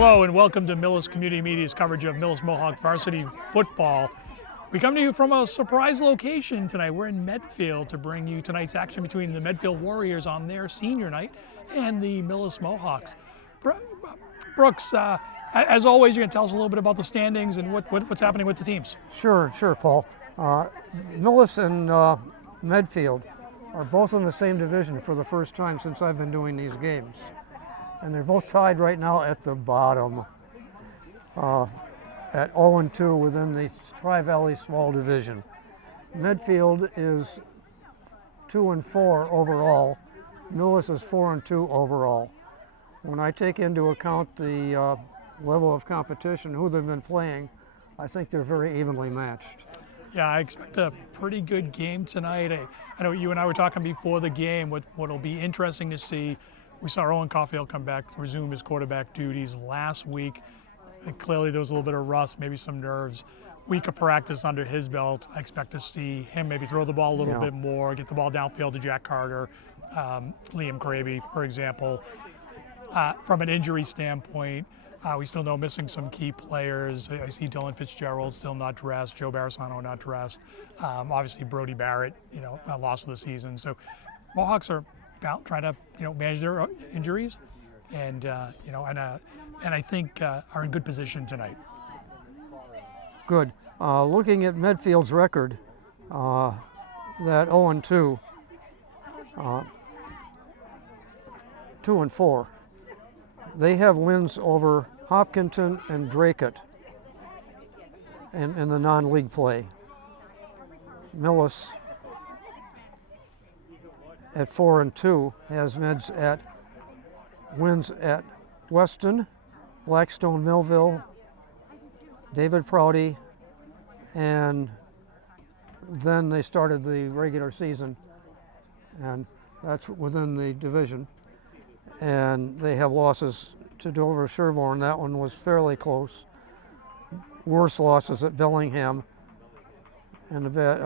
Hello and welcome to Millis Community Media's coverage of Millis Mohawk Varsity football. We come to you from a surprise location tonight. We're in Medfield to bring you tonight's action between the Medfield Warriors on their senior night and the Millis Mohawks. Brooks, as always, you're going to tell us a little bit about the standings and what's happening with the teams. Sure, Paul. Millis and Medfield are both in the same division for the first time since I've been doing these games. And they're both tied right now at the bottom at 0-2 within the Tri-Valley Small Division. Medfield is 2-4 overall. Millis is 4-2 overall. When I take into account the level of competition, who they've been playing, I think they're very evenly matched. Yeah, I expect a pretty good game tonight. I know you and I were talking before the game. What'll be interesting to see. We saw Owen Caulfield come back, resume his quarterback duties last week. And clearly there was a little bit of rust, maybe some nerves. Week of practice under his belt. I expect to see him maybe throw the ball a little bit more, get the ball downfield to Jack Carter, Liam Kraby, for example. From an injury standpoint, we still know missing some key players. I see Dylan Fitzgerald still not dressed, Joe Barisano not dressed. Obviously Brody Barrett, lost for the season. So Mohawks are trying to manage their injuries, and I think are in good position tonight. Good. Looking at Medfield's record, that 0-2, 2-4. They have wins over Hopkinton and Dracut in the non-league play. Millis at 4-2 has wins at Weston, Blackstone Millville, David Prouty, and then they started the regular season, and that's within the division. And they have losses to Dover Sherborne. That one was fairly close. Worse losses at Bellingham and a bit.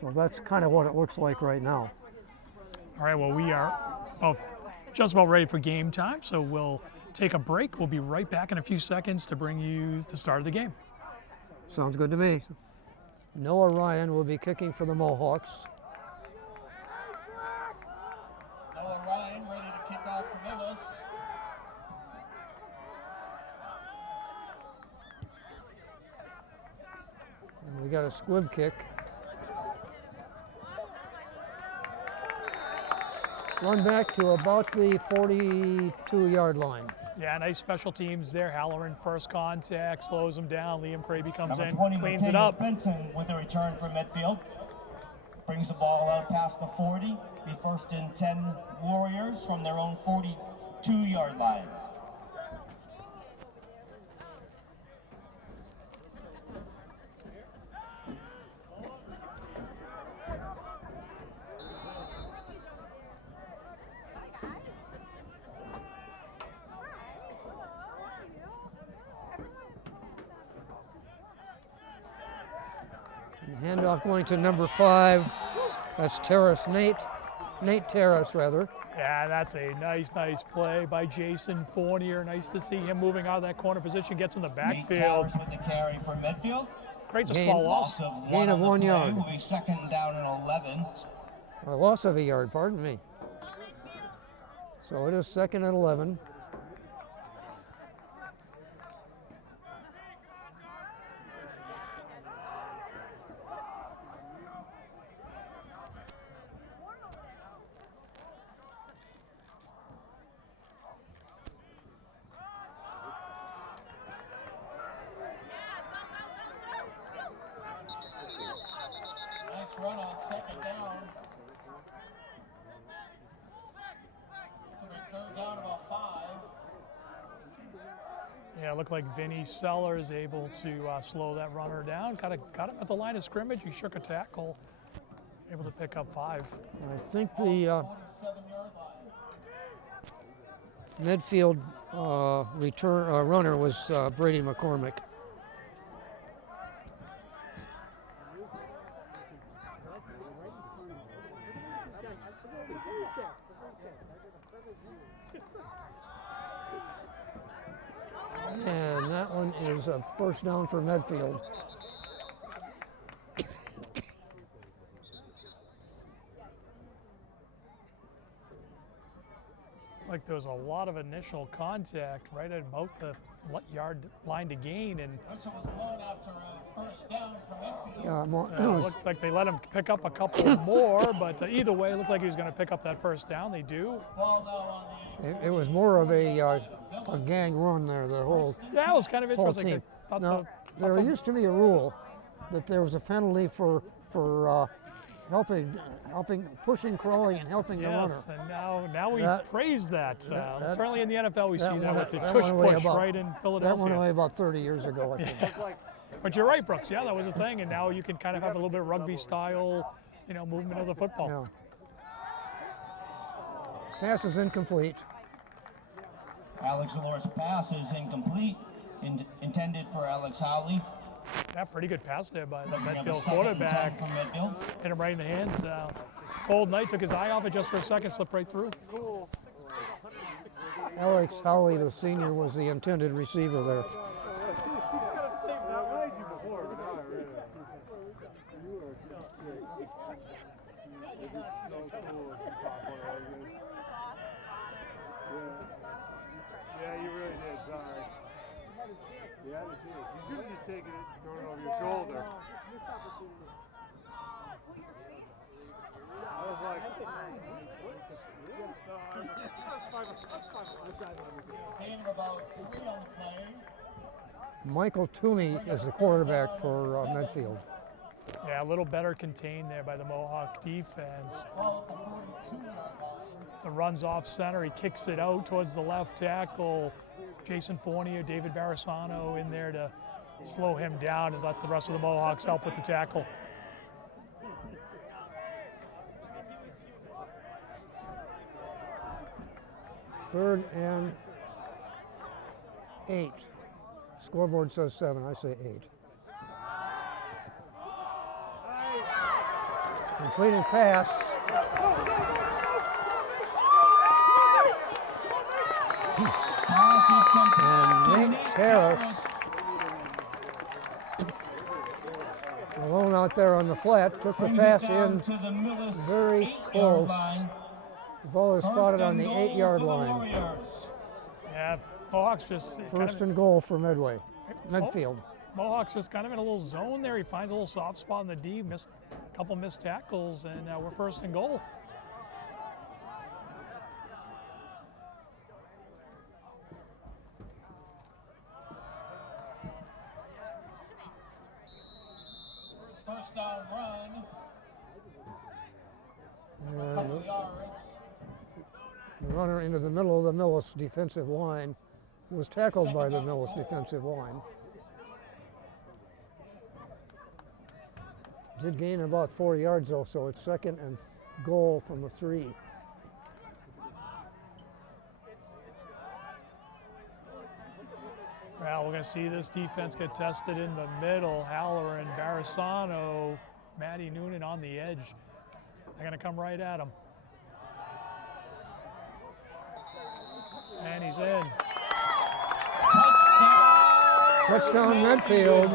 So that's kind of what it looks like right now. All right, well, we are just about ready for game time, so we'll take a break. We'll be right back in a few seconds to bring you the start of the game. Sounds good to me. Noah Ryan will be kicking for the Mohawks. Noah Ryan ready to kick off for Millis. And we got a squib kick. Run back to about the 42-yard line. Yeah, nice special teams there. Halloran first contact, slows him down. Liam Kraby comes in, 20, cleans it up. Benson with a return from Medfield. Brings the ball out past the 40. Be first and 10 Warriors from their own 42-yard line. Handoff going to number 5. That's Terrace, Nate Terrace, rather. Yeah, that's a nice play by Jason Fournier. Nice to see him moving out of that corner position, gets in the backfield. Nate Terrace with the carry for Medfield. Creates a small loss. Gain of 1 yard. Will be second down and 11. A loss of a yard, pardon me. So it is second and 11. Run on second down. Third down, about 5. Yeah, it looked like Vinny Sellers able to slow that runner down. Got him at the line of scrimmage. He shook a tackle, able to pick up 5. I think the Medfield runner was Brady McCormick. was a first down for Medfield. Like there was a lot of initial contact right at about the yard line to gain, and This one was blown after a first down from Medfield. Yeah, it looked like they let him pick up a couple more, but either way, it looked like he was going to pick up that first down. They do. Ball now on the it was more of a gang run there, the whole Yeah, it was kind of whole interesting. team. Thought Now, the- there used to be a rule that there was a penalty for pushing, crawling, and helping the runner. Yes, and now we That- praise that. that- Certainly in the NFL, we see that went- with the that tush went away push about- right in That went Philadelphia. away about 30 years ago, I think. But you're right, Brooks. Yeah, that was a thing, and now you can kind of have a little bit of rugby style, movement of the football. Yeah. Pass is incomplete. Alex Alor's pass is incomplete, intended for Alex Howley. Yeah, pretty good pass there by the We have a Medfield 2nd and 10 quarterback. from Medfield. Hit him right in the hands. Cold Knight took his eye off it just for a second, slipped right through. Alex Howley, the senior, was the intended receiver there. Yeah, you really did, sorry. Yeah, you did. You should have just taken it and thrown it over your shoulder. I was like, gain of about 3 on the play. Michael Toomey is the quarterback for Medfield. Yeah, a little better contained there by the Mohawk defense. Ball at the 42-yard line. The runs off center. He kicks it out towards the left tackle. Jason Fournier, David Barisano in there to slow him down and let the rest of the Mohawks help with the tackle. Third and 8. Scoreboard says 7, I say 8. Completed pass. Pass is complete. And Nate Harris, alone out there on the flat, took the Brings pass it down in to the Millis very 8-yard close. line. The ball is First spotted on and the goal 8-yard for the line. Warriors. Yeah, Mohawks just First and goal for Medway, Medfield. Mohawks just kind of in a little zone there. He finds a little soft spot in the D, missed a couple missed tackles, and we're first and goal. First down run. And Couple yards. the runner into the middle of the Millis defensive line was tackled by the Millis defensive line. Did gain about 4 yards though, so it's second and goal from the 3. Well, we're going to see this defense get tested in the middle. Haller and Barisano, Matty Noonan on the edge. They're going to come right at him. And he's in. Touchdown Medfield.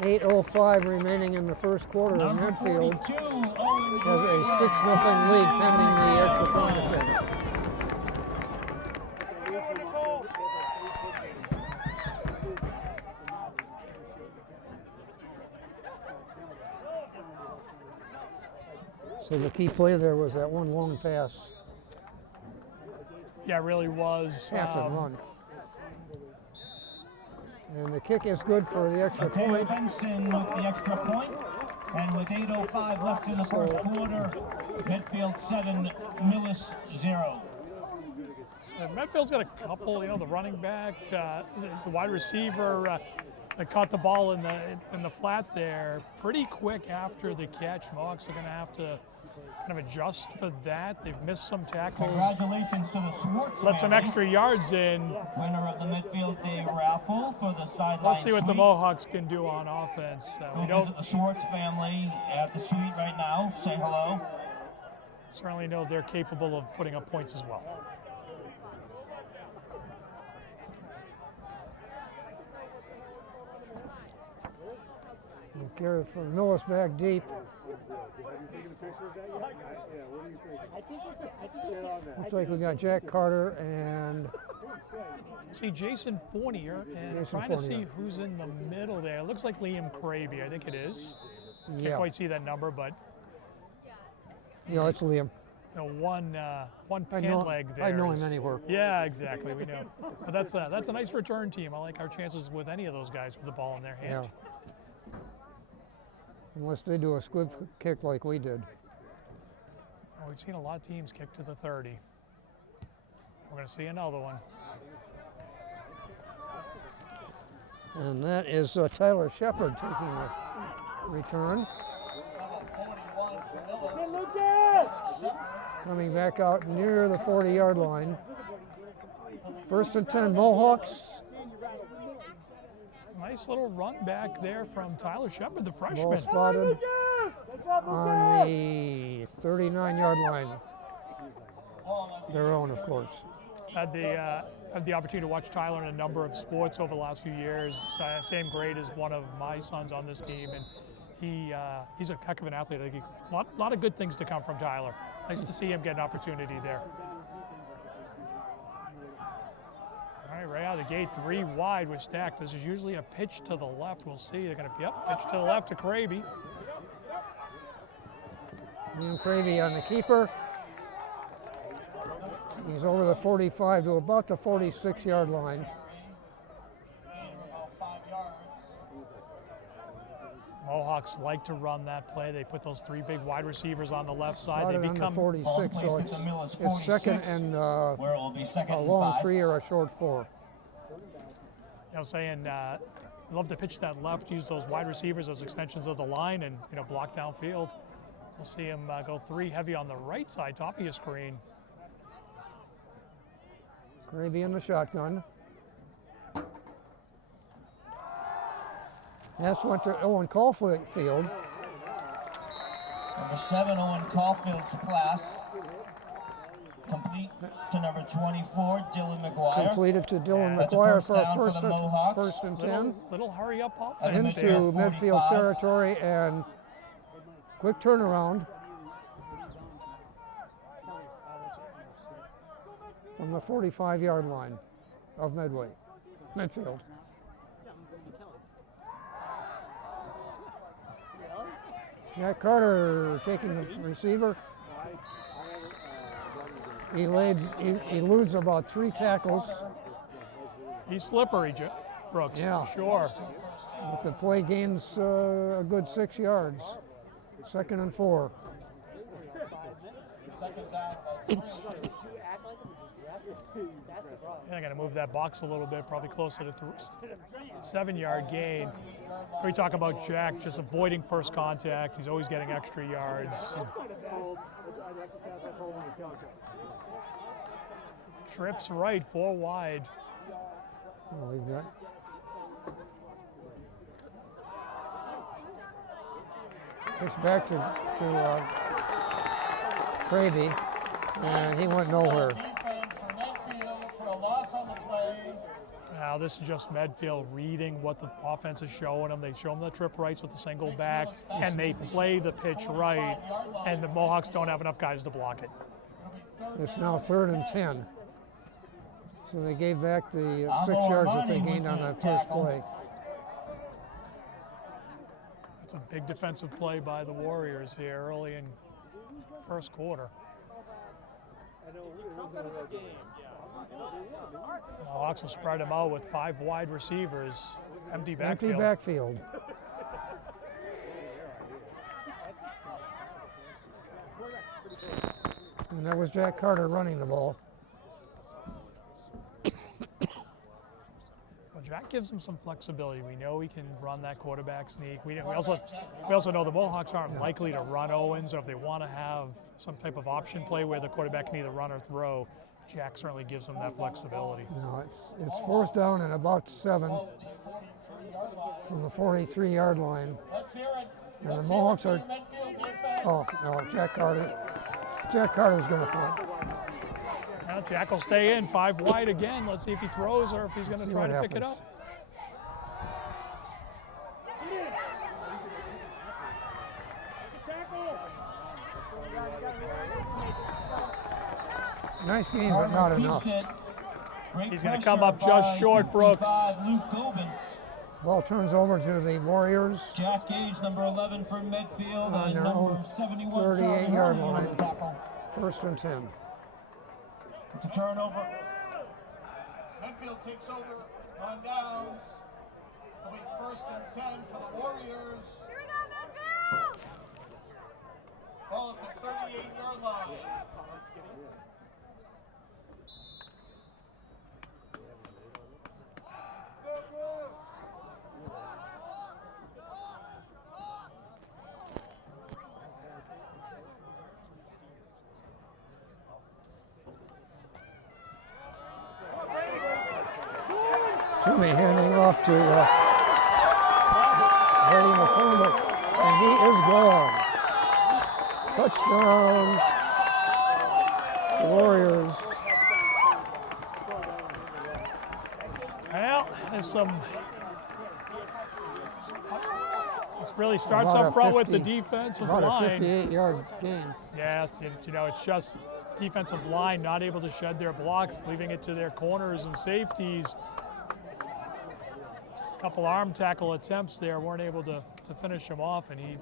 8:05 remaining in the first quarter. And Number Medfield 42, Owen has a 6-0 lead pending the extra point attempt. So the key play there was that one long pass, Yeah, it really was. pass and run. And the kick is good for the extra Mateo point. Benson with the extra point. And with 8:05 left in the first quarter, Medfield 7, Millis 0. And Medfield's got a couple, the running back, the wide receiver that caught the ball in the flat there pretty quick after the catch. Mohawks are going to have to kind of adjust for that. They've missed some tackles, Congratulations to the Schwartz let some family, extra yards in. winner of the Medfield Day raffle for the sideline Let's see what the suite. Mohawks can do on offense. Go We don't visit the Schwartz family at the suite right now. Say hello. certainly know they're capable of putting up points as well. here from Millis back deep. Have you taken a picture of that yet? Yeah, what do you think? Get on that. Looks like we got Jack Carter and See Jason Fournier, and Jason trying to see Fournier. who's in the middle there. It looks like Liam Kraby, I think it is. Can't yeah, quite see that number, but yeah, it's Liam. you know, one I pant know, leg there. I know him is- anywhere. Yeah, exactly. We know. But that's a nice return team. I like our chances with any of those guys with the ball in their hand. Yeah. Unless they do a squib kick like we did. Well, we've seen a lot of teams kick to the 30. We're going to see another one. And that is Tyler Shepard taking the return. Coming back out near the 40-yard line. First and 10 Mohawks. Nice little run back there from Tyler Shepard, the Ball freshman. spotted on the 39-yard line. Their own, of course. Had the opportunity to watch Tyler in a number of sports over the last few years. Same grade as one of my sons on this team, and he's a heck of an athlete. I think a lot of good things to come from Tyler. Nice to see him get an opportunity there. All right, right out of the gate, 3 wide with Stack. This is usually a pitch to the left. We'll see. They're going to pitch to the left to Kraby. Liam Cravey on the keeper. He's over the 45 to about the 46-yard line. About 5 yards. Mohawks like to run that play. They put those 3 big wide receivers on the left side. Spotted They on the become forty-six, Ball's so placed at it's, the Millis it's 46, second and where it will be second a and long 5. 3 or a short 4. saying love to pitch that left, use those wide receivers as extensions of the line, and block downfield. We'll see him go 3 heavy on the right side, top of your screen. Cravey in the shotgun. Pass went to Owen Caulfield. Number 7, Owen Caulfield's pass. Complete to number 24, Dylan McGuire. Completed to Dylan That's a McGuire first for a down for first, the Mohawks. first and 10. Little hurry up offense Into there. Into Medfield 45. territory and quick turnaround from the 45-yard line of Medfield. Jack Carter taking the receiver. He eludes about 3 tackles, He's slippery, Brooks. Yeah. Sure. but the play gains a good 6 yards. Second and 4. Second down, about 3. Yeah, I got to move that box a little bit, probably closer to 7-yard gain. We talk about Jack just avoiding first contact. He's always getting extra yards. Trips right, 4 wide. Oh, we've got gets back to Cravey, and he went nowhere. Defense for Medfield for a loss on the play. Now this is just Medfield reading what the offense is showing them. They show them the trip rights with the single back, and they play the pitch right, and the Mohawks don't have enough guys to block it. It's now 3rd and 10. So they gave back the 6 yards that they gained on that first play. That's a big defensive play by the Warriors here early in first quarter. The Hawks will spread them out with 5 wide receivers, empty backfield. Empty backfield. And that was Jack Carter running the ball. Well, Jack gives him some flexibility. We know he can run that quarterback sneak. We also know the Mohawks aren't likely to run Owens, or if they want to have some type of option play where the quarterback can either run or throw, Jack certainly gives them that flexibility. No, it's 4th down and about 7 from the 43-yard line. Let's hear it. And the Mohawks are, Medfield defense. oh, no, Jack Carter's going to punt. Now Jack will stay in, 5 wide again. Let's see if he throws or if he's going to See try what to pick it happens. up. Nice game, but not enough. He's going to come up just short, Brooks. Luke Gobin. Ball turns over to the Warriors Jack Gage, number 11 for Medfield, on and their number own 71, 38-yard Charlie line. Hurley, tackle. 1st and 10. It's a turnover. Medfield takes over on downs. It'll be 1st and 10 for the Warriors. Here we go, Medfield! Ball at the 38-yard line. Toomey handing off to Brady McCormick, and he is gone. Touchdown, Warriors. Well, there's some. This really starts About up a front with the 50 defensive About a line. 58-yard gain. Yeah, it's just defensive line not able to shed their blocks, leaving it to their corners and safeties. A couple arm tackle attempts there, weren't able to finish him off, and he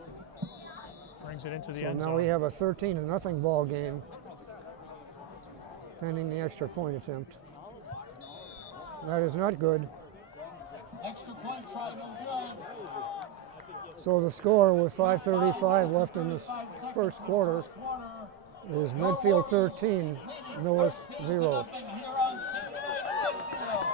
brings it into the end Now zone. we have a 13-0 ball game, pending the extra point attempt. That is not good. Extra point try, no good. So the score with 5:35 left in the first quarter is Medfield 13, Millis 0. Here on Simulated Medfield.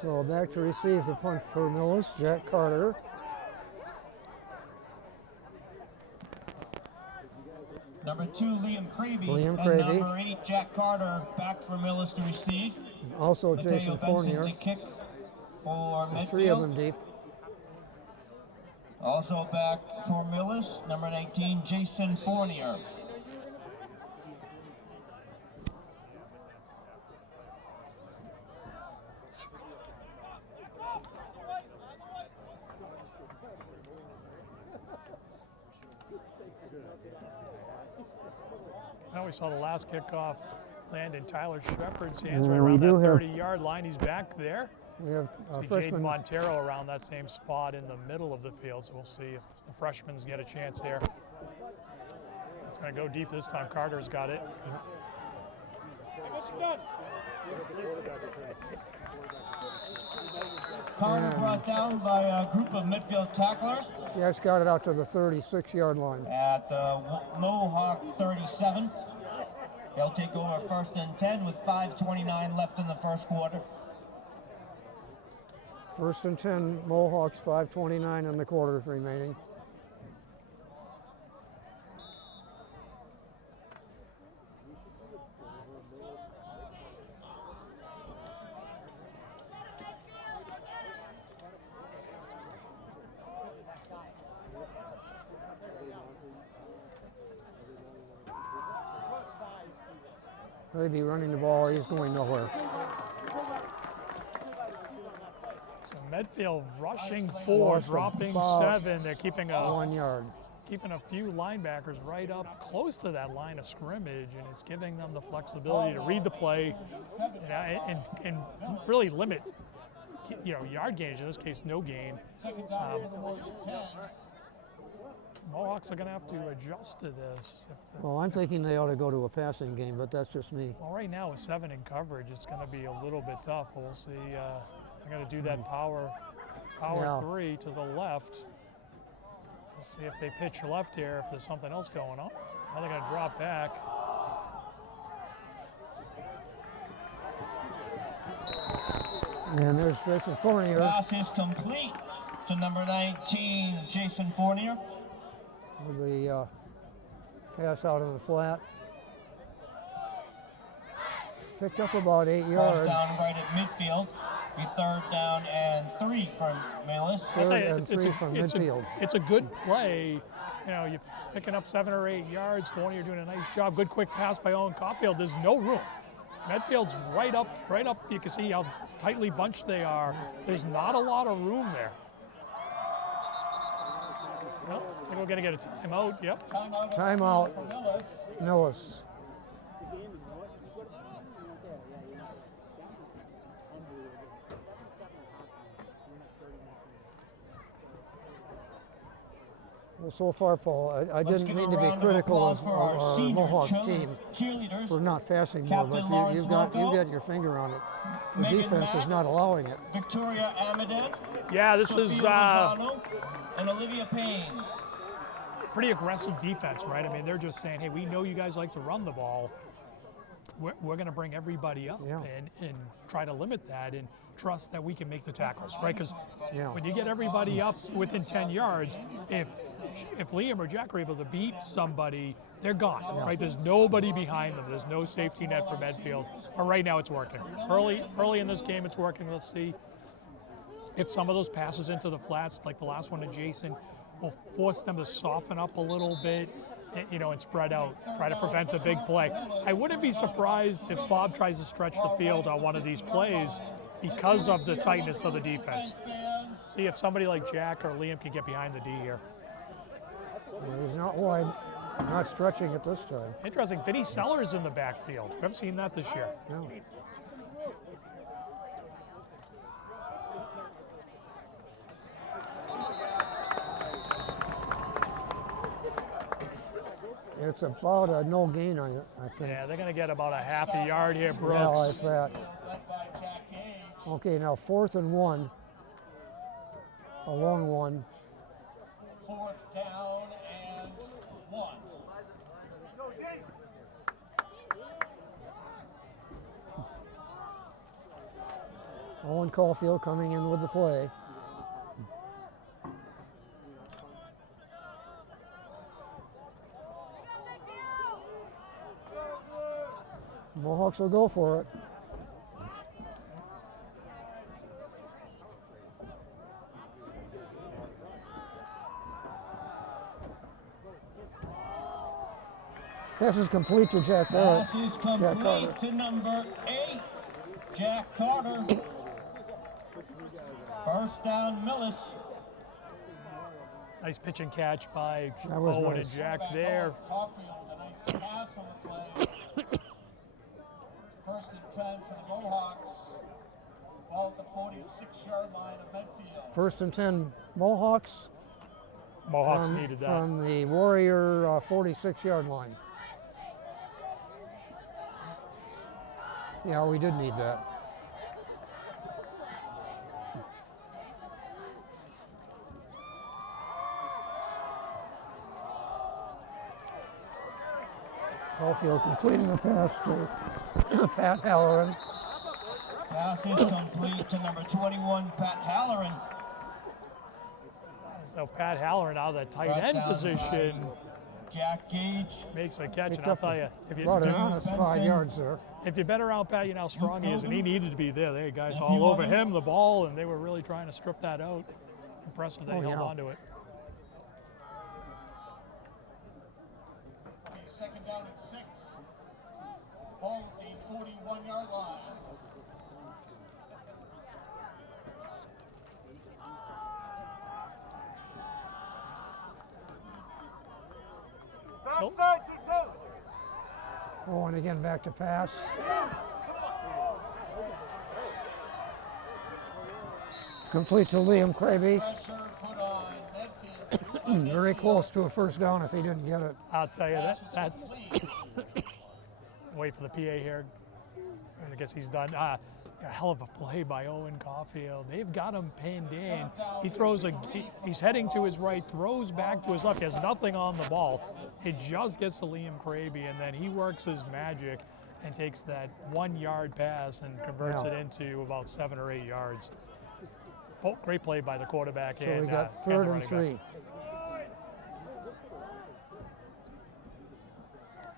So back to receive the punt for Millis, Jack Carter. Number 2, Liam Cravey. Liam And Cravey. number 8, Jack Carter, back for Millis to receive. Also Mateo Jason Benson Fournier. to kick for The three of Medfield. them deep. Also back for Millis, number 19, Jason Fournier. Now we saw the last kickoff land in Tyler Shepard's hands right And we around that do have- 30-yard line. He's back there. We have See Jaden freshman Montero around that same spot in the middle of the field, so we'll see if the freshmen get a chance here. It's going to go deep this time. Carter's got it. Carter And- brought down by a group of midfield tacklers Jack's got it out to the 36-yard line. at the Mohawk 37. They'll take over 1st and 10 with 5:29 left in the first quarter. 1st and 10, Mohawks, 5:29 in the quarters remaining. Maybe running the ball, he's going nowhere. So Medfield rushing 4, Loss of dropping about 7. They're keeping 1 yard. a few linebackers right up close to that line of scrimmage, and it's giving them the flexibility to read the play and really limit, yard gains. In this case, no gain. Second down, a little more than 10. Mohawks are going to have to adjust to this. Well, I'm thinking they ought to go to a passing game, but that's just me. Well, right now with 7 in coverage, it's going to be a little bit tough. But we'll see. They're going to do that power Yeah. 3 to the left. We'll see if they pitch left here, if there's something else going on. Now they're going to drop back. And there's Jason Fournier. Pass is complete to number 19, Jason Fournier. With the Pass out on the flat. Picked up about 8 Cross yards. down right at midfield. Be 3rd down and 3 from Millis. Third and 3 from midfield. It's a good play. You know, you're picking up 7 or 8 yards. Thorny, you're doing a nice job. Good quick pass by Owen Caulfield. There's no room. Medfield's right up. You can see how tightly bunched they are. There's not a lot of room there. Well, I think we're going to get a timeout. Yep. Timeout. For Millis. Millis. Well, so far, Paul, I Let's didn't give mean a to be round of critical applause of for our our senior Mohawk team cheerleaders. for not passing more, Captain but Lawrence you Wilco, got your finger on it. The Megan defense is Mack, not allowing it. Victoria Amadette, Yeah, this is Sophia Lozano, and Olivia Payne. pretty aggressive defense, right? I mean, they're just saying, hey, we know you guys like to run the ball. We're going to bring everybody up and try to limit that and trust that we can make the tackles, right? Because when you get everybody up within 10 yards, if Liam or Jack are able to beat somebody, they're gone, right? There's nobody behind them. There's no safety net for Medfield. But right now it's working. Early in this game, it's working. Let's see if some of those passes into the flats, like the last one to Jason, will force them to soften up a little bit, you know, and spread out, try to prevent the big play. I wouldn't be surprised if Bob tries to stretch the field on one of these plays because of the tightness of the defense. See if somebody like Jack or Liam can get behind the D here. He's not wide, not stretching it this time. Interesting, Vinny Sellers in the backfield. We haven't seen that this year. No. It's about a no gain on it, I think. Yeah, they're going to get about a half a yard here, Brooks. Yeah, like that. Led by Jack Gage. Okay, now 4th and 1. A long one. 4th down and 1. Owen Caulfield coming in with the play. Mohawks will go for it. Pass is complete to Jack Barrett. Pass is Jack Carter. complete to number 8, Jack Carter. 1st down, Millis. Nice pitch and catch by That was Owen nice. and Jack there. Caulfield with a nice pass on the play. 1st and 10 for the Mohawks. Ball at the 46-yard line of Medfield. 1st and 10 Mohawks. Mohawks needed that. From the Warrior 46-yard line. Yeah, we did need that. Caulfield completing the pass to Pat Halloran. Pass is complete to number 21, Pat Halloran. So Pat Halloran out of the tight Brought end down position Jack Gage. makes a catch, and Picked I'll up tell you, if About an you honest 5 yards there. if you've been around Pat, you know how strong he is, and he needed to be there. There, guys, If all you over want- him, the ball, and they were really trying to strip that out. Impressive they Oh, held yeah. on to it. Okay, 2nd down and 6. Ball at the 41-yard line. Oh, Oh, and again back to pass. Complete to Liam Kraby. Pressure put on Medfield. Very close to a 1st down if he didn't get it. I'll tell you, that's wait for the PA here. I guess he's done. A hell of a play by Owen Caulfield. They've got him pinned in. He throws he's heading to his right, throws back to his left. He has nothing on the ball. It just gets to Liam Kraby, and then he works his magic and takes that 1 yard pass and converts Yeah. it into about 7 or 8 yards. Oh, great play by the quarterback. So and we got and the 3rd and running back. 3.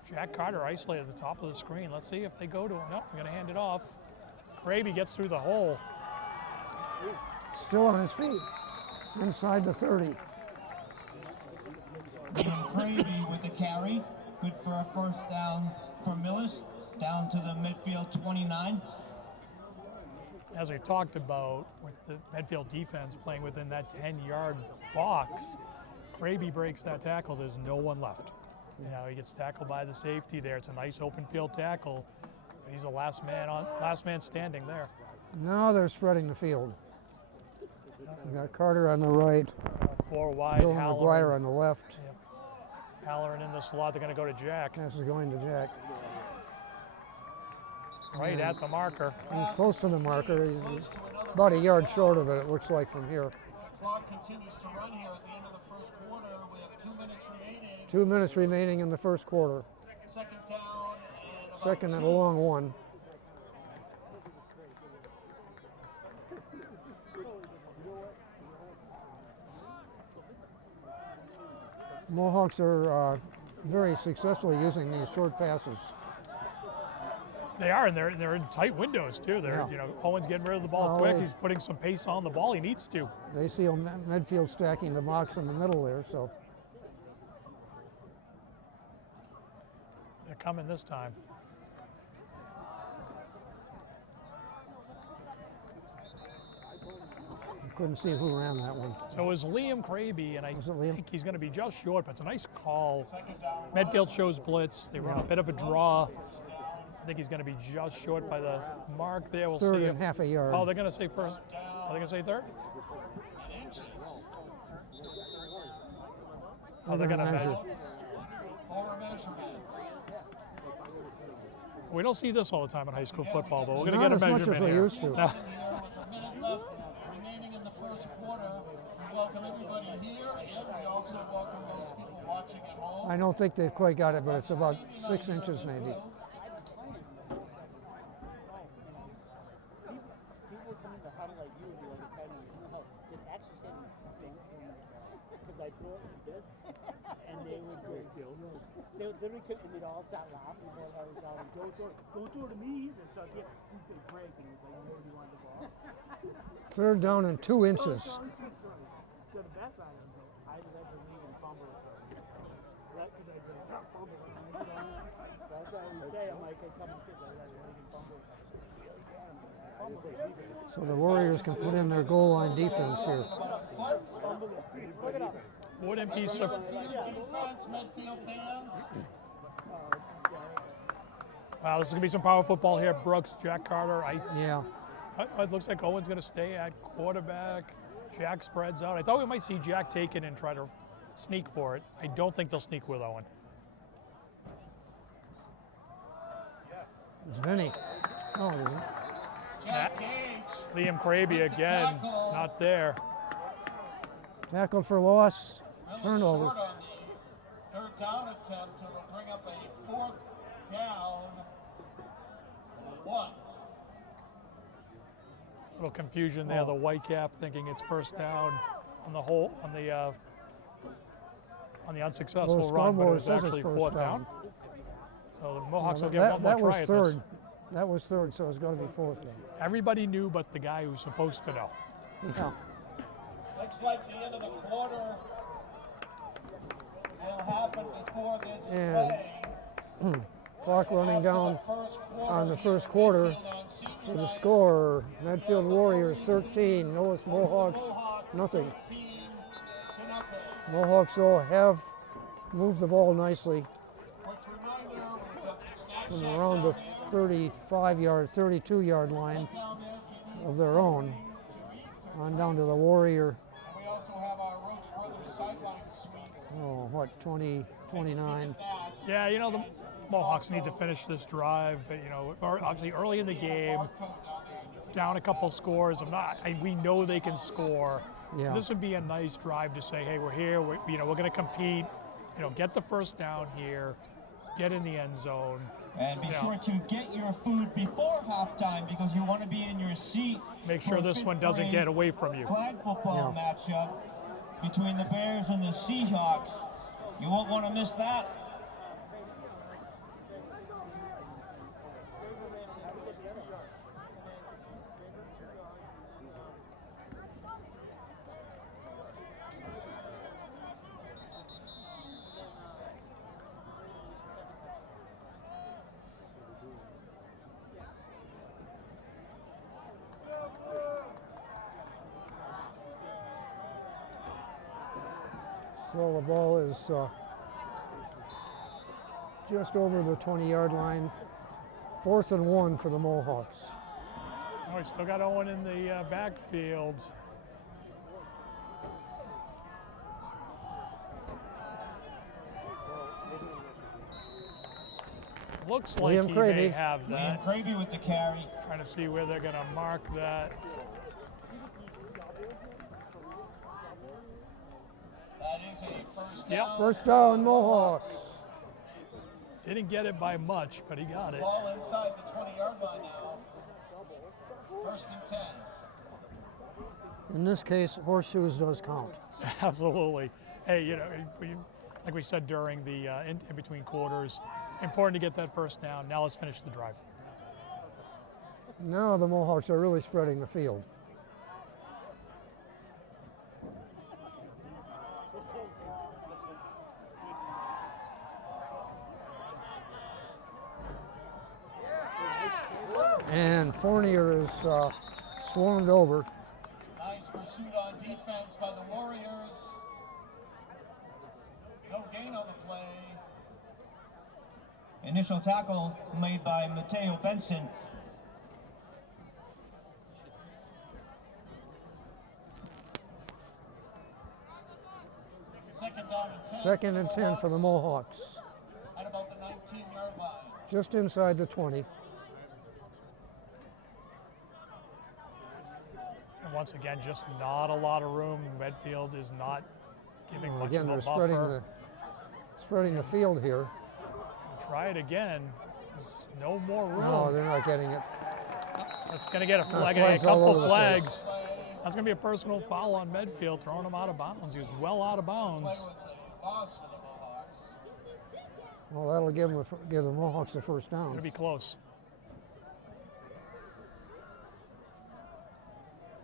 Jack Carter isolated at the top of the screen. Let's see if they go to him. Nope, they're going to hand it off. Kraby gets through the hole. Still on his feet, inside the 30. Kraby with the carry. Good for a first down for Millis. Down to the midfield 29. As we've talked about, with the Medfield defense playing within that 10-yard box, Kraby breaks that tackle. There's no one left. You know, he gets tackled by the safety there. It's a nice open field tackle, but he's the last man standing there. Now they're spreading the field. We got Carter on the right, Four wide, Bill McGuire on the left. Yep. Halloran in the slot. They're going to go to Jack. This is going to Jack. Right at the marker. He's close to the marker. He's about a yard short of it, it looks like, from here. The clock continues to run here at the end of the first quarter. We have 2 minutes remaining. 2 minutes remaining in the first quarter. Second down and about Second and a 2. long one. Mohawks are very successfully using these short passes. They are, and they're in tight windows too. Yeah. You know, Owen's getting rid of the ball Oh, quick. they- He's putting some pace on the ball. He needs to. They see Medfield stacking the box in the middle there, so They're coming this time. couldn't see who ran that one. So it was Liam Kraby, and I Was it Liam? think he's going to be just short, but it's a nice call. Second down. Medfield shows blitz. They run a bit of a draw. I think he's going to be just short by the mark there. We'll Third see. and half a yard. Oh, they're going to say first. Are they going to say third? In inches. Oh, they're going to gonna measure. measure. For a measurement. We don't see this all the time in high school football, but we're going to Not get a as much as measurement we here. used to. Here with a minute left remaining in the first quarter. We welcome everybody here, and we also welcome those people watching at home. I don't think they've quite got it, but it's about 6 inches maybe. People come in the huddle like you and do all the time, and you know how it actually said because I throw it like this, and they would go, they would literally could, and they'd all start laughing. They'd all shout, don't throw it to me. And so he said break, and he was like, where do you want the ball? Third down and 2 inches. So the best I am, I led the league in fumble recovery. Right, because I go, fumble. That's what I always say. I'm like, I tell my kids, I led the league in fumble recovery. So the Warriors can put in their goal line defense here. Wouldn't be surprised. Defense, Medfield fans. Wow, this is going to be some power football here. Brooks, Jack Carter. Yeah. It looks like Owen's going to stay at quarterback. Jack spreads out. I thought we might see Jack take it and try to sneak for it. I don't think they'll sneak with Owen. It's Vinny. No, it isn't. Jack Gage. Liam Kraby again, not there. Tackle for loss. Really Turnover. short on the third down attempt, so they'll bring up a fourth down. 1. Little confusion there. The white cap thinking it's first down on the whole on the unsuccessful Well, run, but it scoreboard was says it's actually first fourth down. down. So the Mohawks will get that one more that try was at third. this. That was third, so it's going to be fourth down. Everybody knew but the guy who's supposed to know. Yeah. Looks like the end of the quarter will happen before this And play. Clock running down on the first quarter. Medfield on senior The night. score, Medfield Warriors 13, Norris Mohawks Mohawks nothing. 13 to nothing. Mohawks though have moved the ball nicely Quick reminder, we've got the from snack around the shack 35-yard, 32-yard line down there if you need of their own to eat. on down to the Warrior, And we also have our Roach Brothers sideline suite. 20, 29. That Yeah, you know, the Mohawks need to finish this drive, but, you know, obviously early in the game, down a couple scores. We know they can score. Yeah. This would be a nice drive to say, hey, we're here, we're going to compete, get the first down here, get in the end zone. And be Yeah. sure to get your food before halftime because you want to be in your seat. Make sure for this one fifth doesn't grade get away from you. Flag football Yeah. matchup between the Bears and the Seahawks. You won't want to miss that. So the ball is just over the 20-yard line. 4th and 1 for the Mohawks. Oh, we still got Owen in the backfield. Looks like Liam he Cravey. may have Liam that. Cravey with the carry. Trying to see where they're going to mark that. That is a first Yep. down. First down, Mohawks. Didn't get it by much, but he got it. Ball inside the 20-yard line now. First and 10. In this case, horseshoes does count. Absolutely. Hey, you know, like we said during the in between quarters, important to get that first down. Now let's finish the drive. Now the Mohawks are really spreading the field. And Fournier is swarmed over. Nice pursuit on defense by the Warriors. No gain on the play. Initial tackle made by Mateo Benson. Second down and 10. Second and 10 for the Mohawks. At about the 19-yard line. Just inside the 20. And once again, just not a lot of room. Medfield is not giving much Again, of they're a buffer. spreading the field here. Try it again. There's no more room. No, they're not getting it. That's going to get a flag, a flags all couple over the place. flags. That's going to be a personal foul on Medfield, throwing him out of bounds. He was well out of bounds. Play was a loss for the Mohawks. Well, that'll give the Mohawks the first Going down. to be close.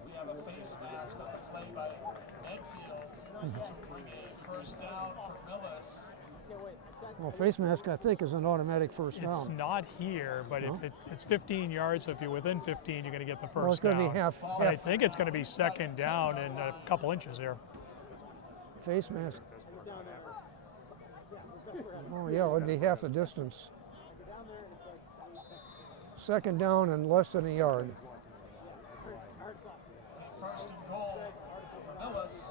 We have a face mask on the play by Medfield to bring a first down for Millis. Well, face mask, I think, is an automatic first It's down. not here, but No? if it's 15 yards, so if you're within 15, you're going to get the first Well, it's going to down. be half But I think it's going to be second down and a couple inches here. face mask. Oh, yeah, it would be half the distance. Second down and less than a yard. First and goal for Millis.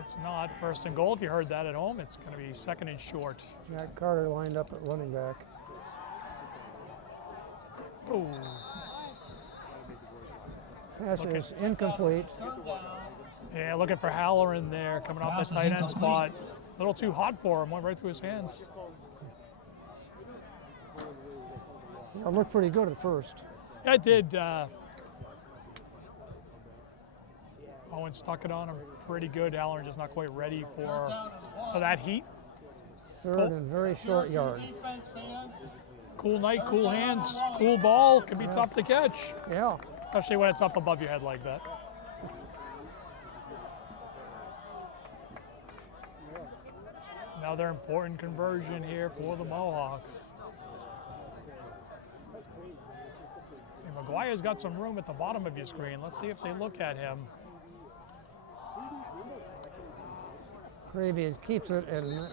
It's not first and goal. If you heard that at home, it's going to be second and short. Jack Carter lined up at running back. Ooh. Pass Okay. is incomplete. Third down. Yeah, looking for Halloran there, coming off Pass that is tight end incomplete. spot. A little too hot for him, went right through his hands. It looked pretty good at first. Yeah, it did. Owen stuck it on him pretty good. Halloran just not quite ready for that heat. Third and very short yard. Defense fans. Cool night, cool hands, cool ball. Could be tough to catch, Yeah. especially when it's up above your head like that. Another important conversion here for the Mohawks. See, McGuire's got some room at the bottom of your screen. Let's see if they look at him. Cravey keeps it, and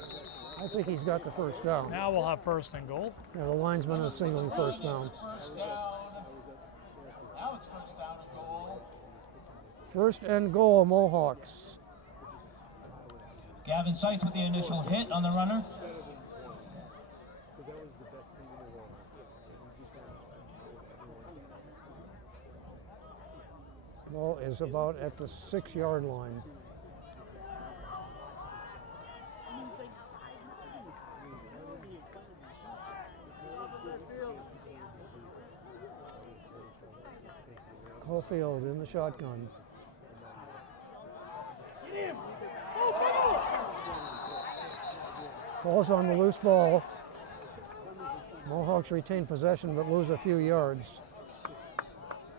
I think he's got the first down. Now we'll have first and goal. Yeah, the linesman is signaling first down. First down. Now it's first down and goal. First and goal, Mohawks. Gavin Seitz with the initial hit on the runner. Ball is about at the 6-yard line. Caulfield in the shotgun. Falls on the loose ball. Mohawks retain possession but lose a few yards.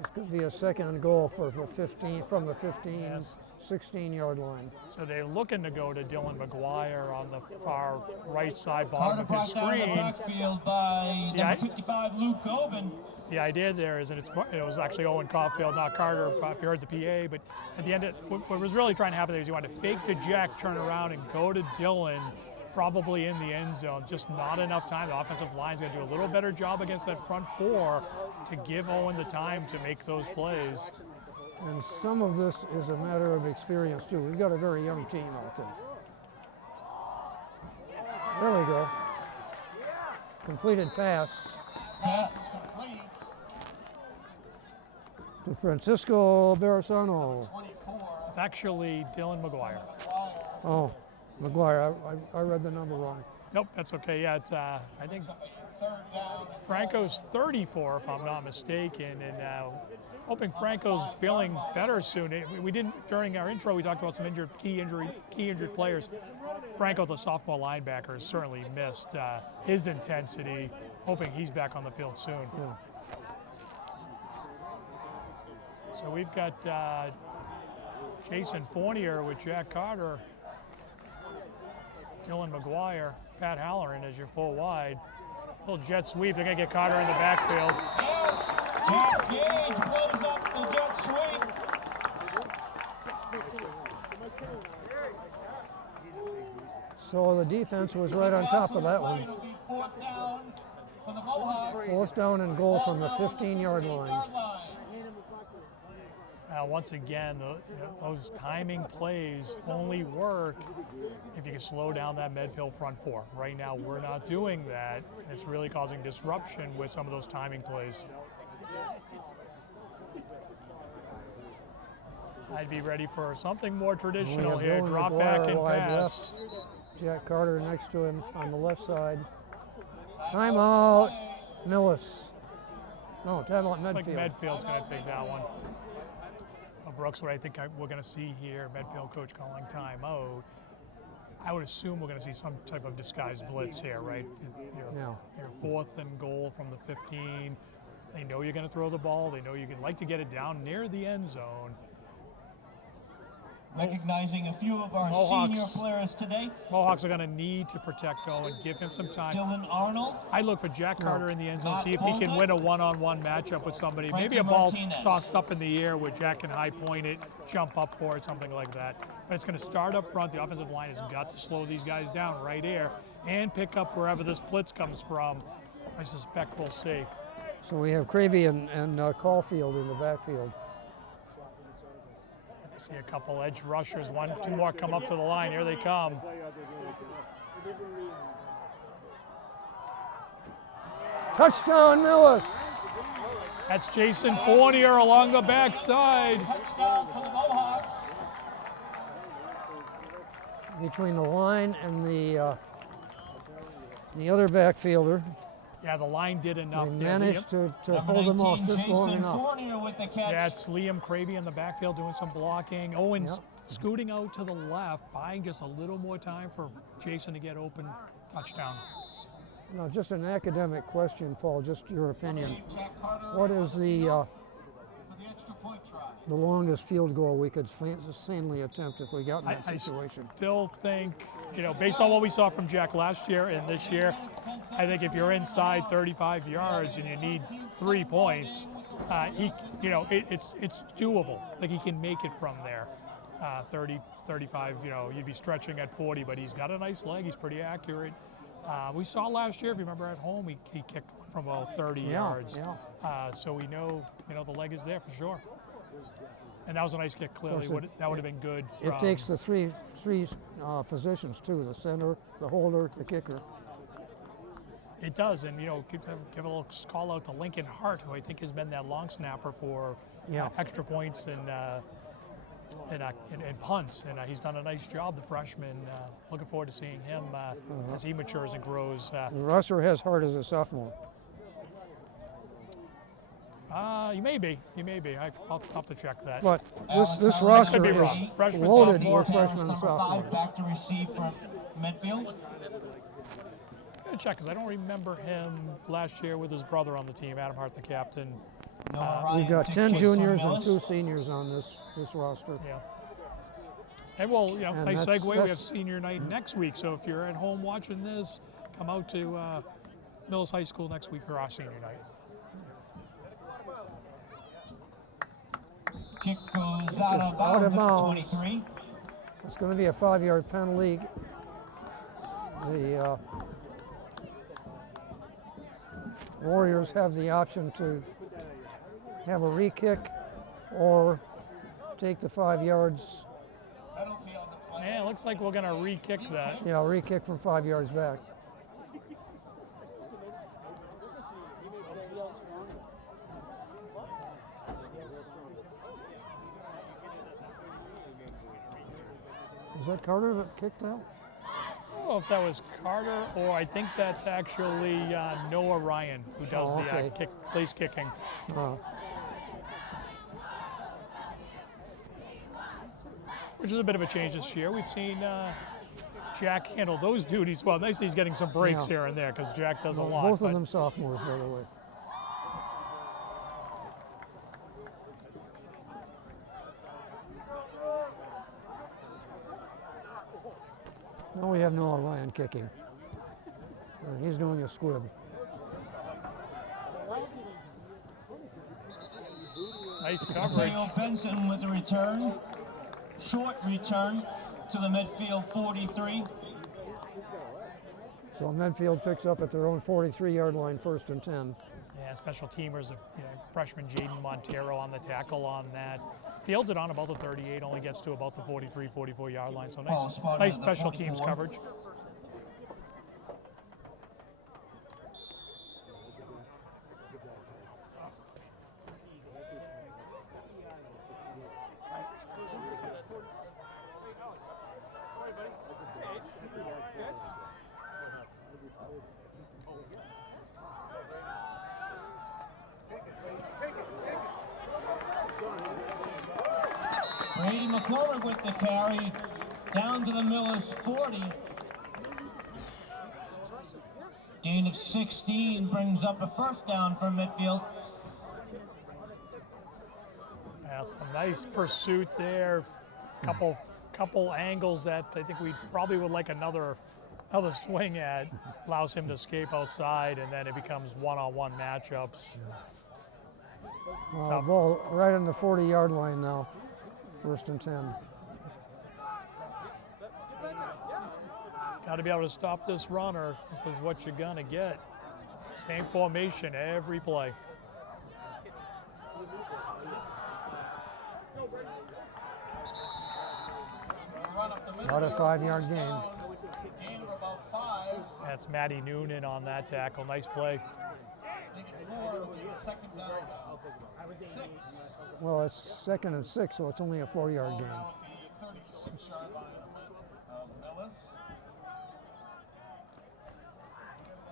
It's going to be a second and goal for 15 from the 15, Yes. 16-yard line. So they're looking to go to Dylan McGuire on the far right side bottom Carter of his brought down in the screen. backfield by Yeah, number 55, Luke Gobin. The idea there is that it was actually Owen Caulfield, not Carter, if you heard the PA, but at the end, what was really trying to happen there is you wanted to fake the jack, turn around, and go to Dylan, probably in the end zone. Just not enough time. The offensive line's going to do a little better job against that front four to give Owen the time to make those plays. And some of this is a matter of experience, too. We've got a very young team out there. There we go. Completed pass Pass is complete. to Francisco Verasano. 24. It's actually Dylan McGuire. McGuire. Oh, McGuire, I read the number wrong. Nope, that's okay. Yeah, it's I think Brings up a third down. and Franco's 34, if I'm not mistaken, and hoping Franco's feeling better soon. We didn't during our intro. We talked about some key injured players. Franco, the sophomore linebacker, has certainly missed his intensity. Hoping he's back on the field soon. Yeah. So we've got Jason Fournier with Jack Carter, Dylan McGuire, Pat Halloran as your full wide. Little jet sweep. They're going to get Carter in the backfield. Yes, Jack Gage blows up the jet sweep. So the defense was right on top of that one. It'll be fourth down for the Mohawks. Fourth down and goal from the 15-yard line. Once again, those timing plays only work if you can slow down that Medfield front four. Right now, we're not doing that, and it's really causing disruption with some of those timing plays. I'd be ready for something more traditional here. Dylan Drop back McGuire and wide pass. Jack Carter next to him on the left side. Timeout, Millis. No, timeout, Looks like Medfield. Medfield's going to take that one. Brooks, what I think we're going to see here, Medfield coach calling timeout. I would assume we're going to see some type of disguised blitz here, right? Your fourth and goal from the 15. They know you're going to throw the ball. They know you can like to get it down near the end zone. Recognizing a few of our Mohawks. senior players today. Mohawks are going to need to protect Owen, give him some time. Dylan Arnold. I look for Jack Carter in the end zone, Matt see if he can Bolden. win a one-on-one matchup with somebody. Frankie Maybe a ball Martinez. tossed up in the air where Jack can high point it, jump up for it, something like that. But it's going to start up front. The offensive line has got to slow these guys down right here and pick up wherever this blitz comes from. I suspect we'll see. So we have Cravey and Caulfield in the backfield. I see a couple edge rushers. Two more come up to the line. Here they come. Touchdown, Millis. That's Jason Fournier along the backside. Touchdown for the Mohawks. Between the line and the other backfielder, Yeah, the line did enough they there. managed to Number hold them off 19, just long Jason enough. Fournier with the catch. Yeah, it's Liam Cravey in the backfield doing some blocking. Owens Yep. scooting out to the left, buying just a little more time for Jason to get open. Touchdown. Now, just an academic question, Paul, just your opinion. Jack Carter What is the for the extra point try. longest field goal we could sanely attempt if we got in that I situation? still think, based on what we saw from Jack last year and this year, I think if you're inside 35 yards and you need 3 points, it's doable. Like he can make it from there. 30, 35, you'd be stretching at 40, but he's got a nice leg. He's pretty accurate. We saw last year, if you remember at home, he kicked one from about 30 yards. Yeah. So we know, the leg is there for sure. And that was a nice kick, clearly. Course That would have been good. It takes the three positions too: the center, the holder, the kicker. It does, and give a little call out to Lincoln Hart, who I think has been that long snapper for extra points and punts, and he's done a nice job. The freshman. Looking forward to seeing him as he matures and grows. Russer has Hart as a sophomore. He may be. I'll have to check that. But this Alex roster could be is wrong. Freshman, loaded sophomore. with freshmen and number 5 sophomores. back to receive from Medfield. I'm gonna check because I don't remember him last year with his brother on the team, Adam Hart, the captain. Noah We've Ryan got took 10 place from juniors and Millis. 2 seniors on this roster. Yeah. And well, And nice that's- segue. We have that's- senior night next week. So if you're at home watching this, come out to Millis High School next week for our senior night. Kick goes out of Out of bounds at the bounds. 23. It's going to be a 5-yard penalty. The Warriors have the option to have a re-kick or take the 5 yards. Penalty on the play. Yeah, it looks like we're going to re-kick that. Yeah, re-kick from 5 yards back. Is that Carter that kicked that? I don't know if that was Carter or I think that's actually Noah Ryan who does Oh, okay. the place kicking. Which is a bit of a change this year. We've seen Jack handle those duties. Well, nicely he's getting some breaks Yeah. here and there because Jack does a Well, lot. both but of them sophomores, by the way. Now we have Noah Ryan kicking. He's doing a squib. nice coverage. Mateo Benson with the return. Short return to the midfield 43. So Medfield picks up at their own 43-yard line, 1st and 10. Yeah, special teamers of freshman Jaden Montero on the tackle on that. Fields it on about the 38, only gets to about the 43, 44-yard line. So Ball nice, spotted nice at the special teams 44. coverage. Brady McCormick with the carry down to the Millers 40. Gain of 16 brings up a first down for midfield. Yeah, some nice pursuit there. Couple angles that I think we probably would like another swing at. Allows him to escape outside, and then it becomes one-on-one matchups. Ball right on the 40-yard line now, 1st and 10. Got to be able to stop this runner. This is what you're gonna get. Same formation every play. Run up the middle About a here, 5-yard first gain. down. Gain of about 5. That's Matty Noonan on that tackle. Nice play. Make it 4. It'll be second down now. 6. Well, it's 2nd and 6, so it's only a 4-yard Ball gain. now at the 36-yard line of Millis.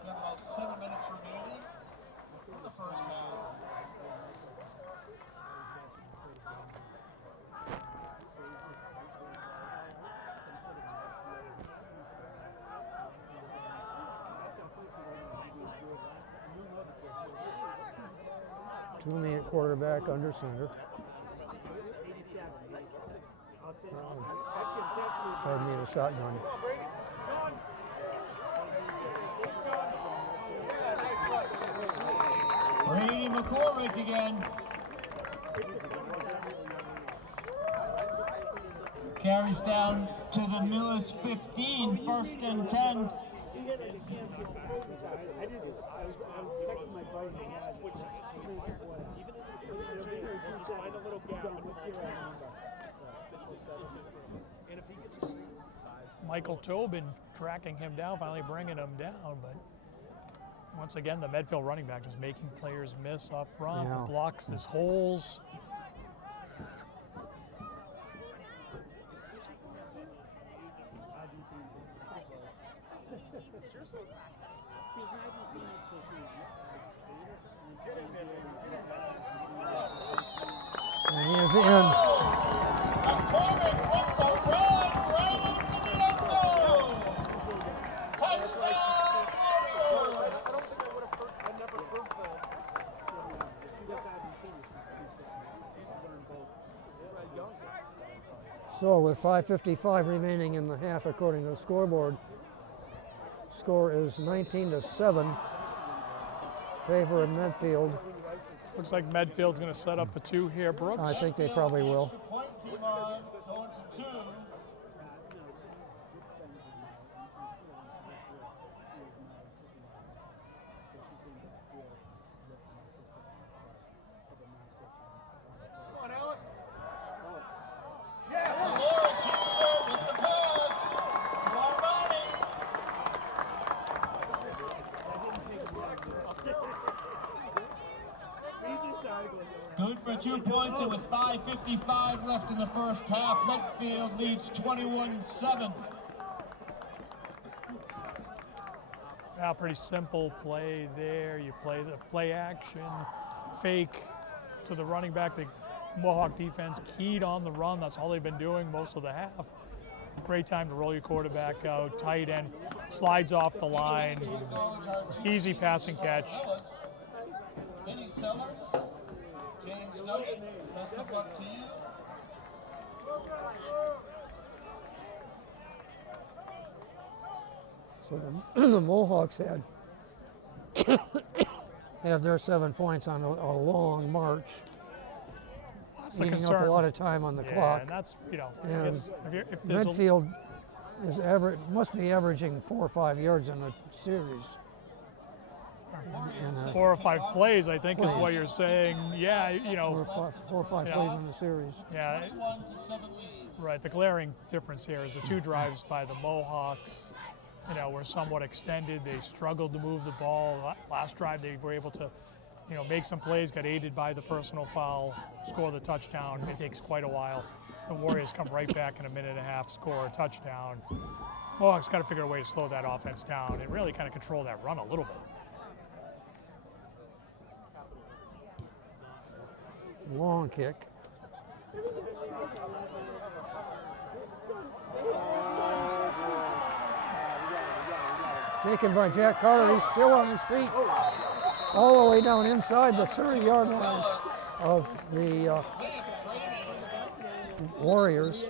We have about 7 minutes remaining in the first half. Toomey at quarterback, under center. Pardon me, the shotgun. Brady McCormick again. Carries down to the Millers 15, 1st and 10. Michael Tobin tracking him down, finally bringing him down, but once again, the Medfield running back just making players miss up front. Yeah. The blocks, his holes. And he is in. McCormick with the run right into the end zone. Touchdown, Warriors. So with 5:55 remaining in the half, according to the scoreboard, score is 19-7, favor of Medfield. Looks like Medfield's going to set up for two here, Brooks. I think they probably will. Extra point team on, going for 2. Come on, Alex. Yeah, Laura keeps it with the pass. Armani. Good for 2 points, and with 5:55 left in the first half, Medfield leads 21-7. Yeah, pretty simple play there. You play the play action, fake to the running back. The Mohawk defense keyed on the run. That's all they've been doing most of the half. Great time to roll your quarterback out. Tight end slides off the line. Easy passing catch. Kenny Sellers, James Duggan, best of luck to you. So the Mohawks had their 7 points on a long march, That's the eating up concern. a lot of time on the Yeah, clock. and that's, you know, I And guess if there's a, Medfield must be averaging 4 or 5 yards in the series. And, 4 or 5 plays, I think, is what you're saying. Yeah, you 4 know, or 5 Yeah. plays in the series. yeah, 21-7 lead. right. The glaring difference here is the 2 drives by the Mohawks, you know, were somewhat extended. They struggled to move the ball. Last drive, they were able to, you know, make some plays, got aided by the personal foul, score the touchdown. It takes quite a while. The Warriors come right back in a minute and a half, score a touchdown. Mohawks got to figure a way to slow that offense down and really kind of control that run a little bit. Long kick. Taken by Jack Carter. He's still on his feet. All the way down inside the 30-yard line of the Warriors.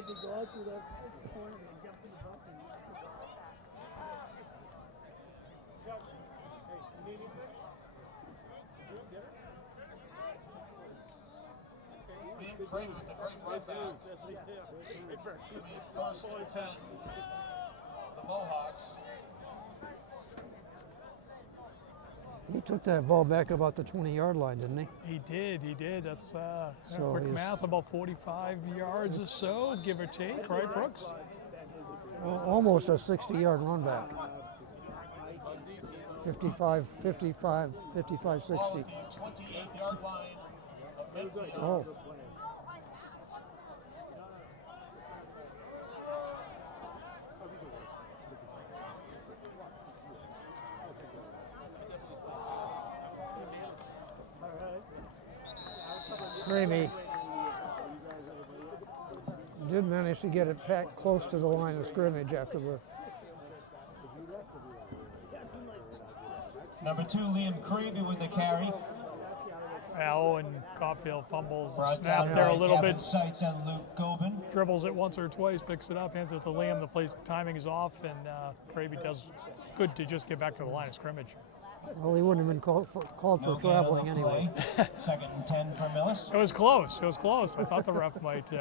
Liam Craig with the great run back. First and 10. The Mohawks. He took that ball back about the 20-yard line, didn't he? He did. That's So quick he's- math, about 45 yards or so, give or take, right, Brooks? Almost a 60-yard run back. 55, 60. Ball at the 28-yard line of Medfield. Oh. Gravy did manage to get it packed close to the line of scrimmage after the Number 2, Liam Cravey with the carry. Owen Caulfield fumbles the Brought snap down there a by little Gavin bit, Seitz and Luke Gobin. dribbles it once or twice, picks it up, hands it to Liam. The place timing is off, and Cravey does good to just get back to the line of scrimmage. well, he wouldn't have been called for No gain on traveling the anyway. play. Second and 10 for Millis. It was close. I thought the ref might.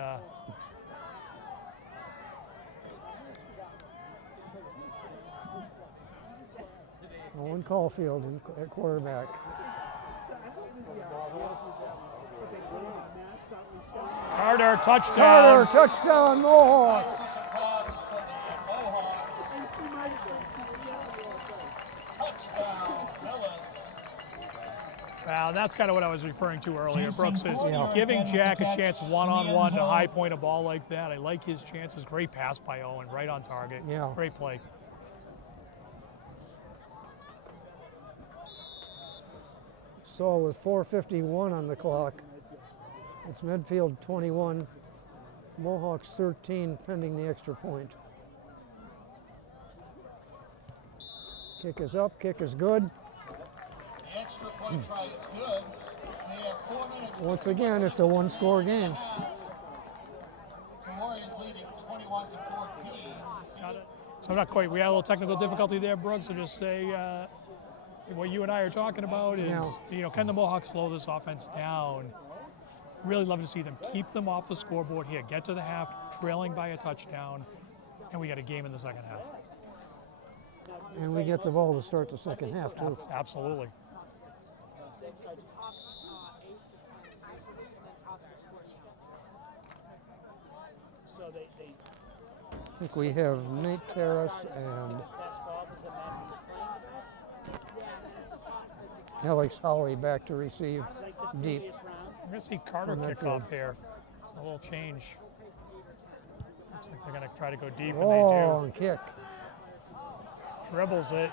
Owen Caulfield at quarterback. Carter, touchdown. Carter, touchdown, Mohawks. Pass for the Mohawks. Touchdown, Millis. Wow, that's kind of what I was referring to earlier. Jason Brooks is Porter giving again with Jack the a catch chance in the one-on-one end to zone. high point a ball like that. I like his chances. Great pass by Owen, right on target. Yeah. Great play. So with 4:51 on the clock, it's Medfield 21, Mohawks 13, pending the extra point. Kick is up, kick is good. The extra point try is good. They have 4 minutes. Once again, it's a one-score game. So I'm not quite, we had a little technical difficulty there, Brooks, so just say what you and I are talking about is, can the Mohawks slow this offense down? Really love to see them keep them off the scoreboard here, get to the half, trailing by a touchdown, and we got a game in the second half. And we get the ball to start the second half, too. Absolutely. So they I think we have Nate Terrace and Alex Hawley back to receive deep. We're going to see Carter From kick Medfield. off here. It's a little change. Looks like they're going to try to go deep, and they Long kick. do. Dribbles it.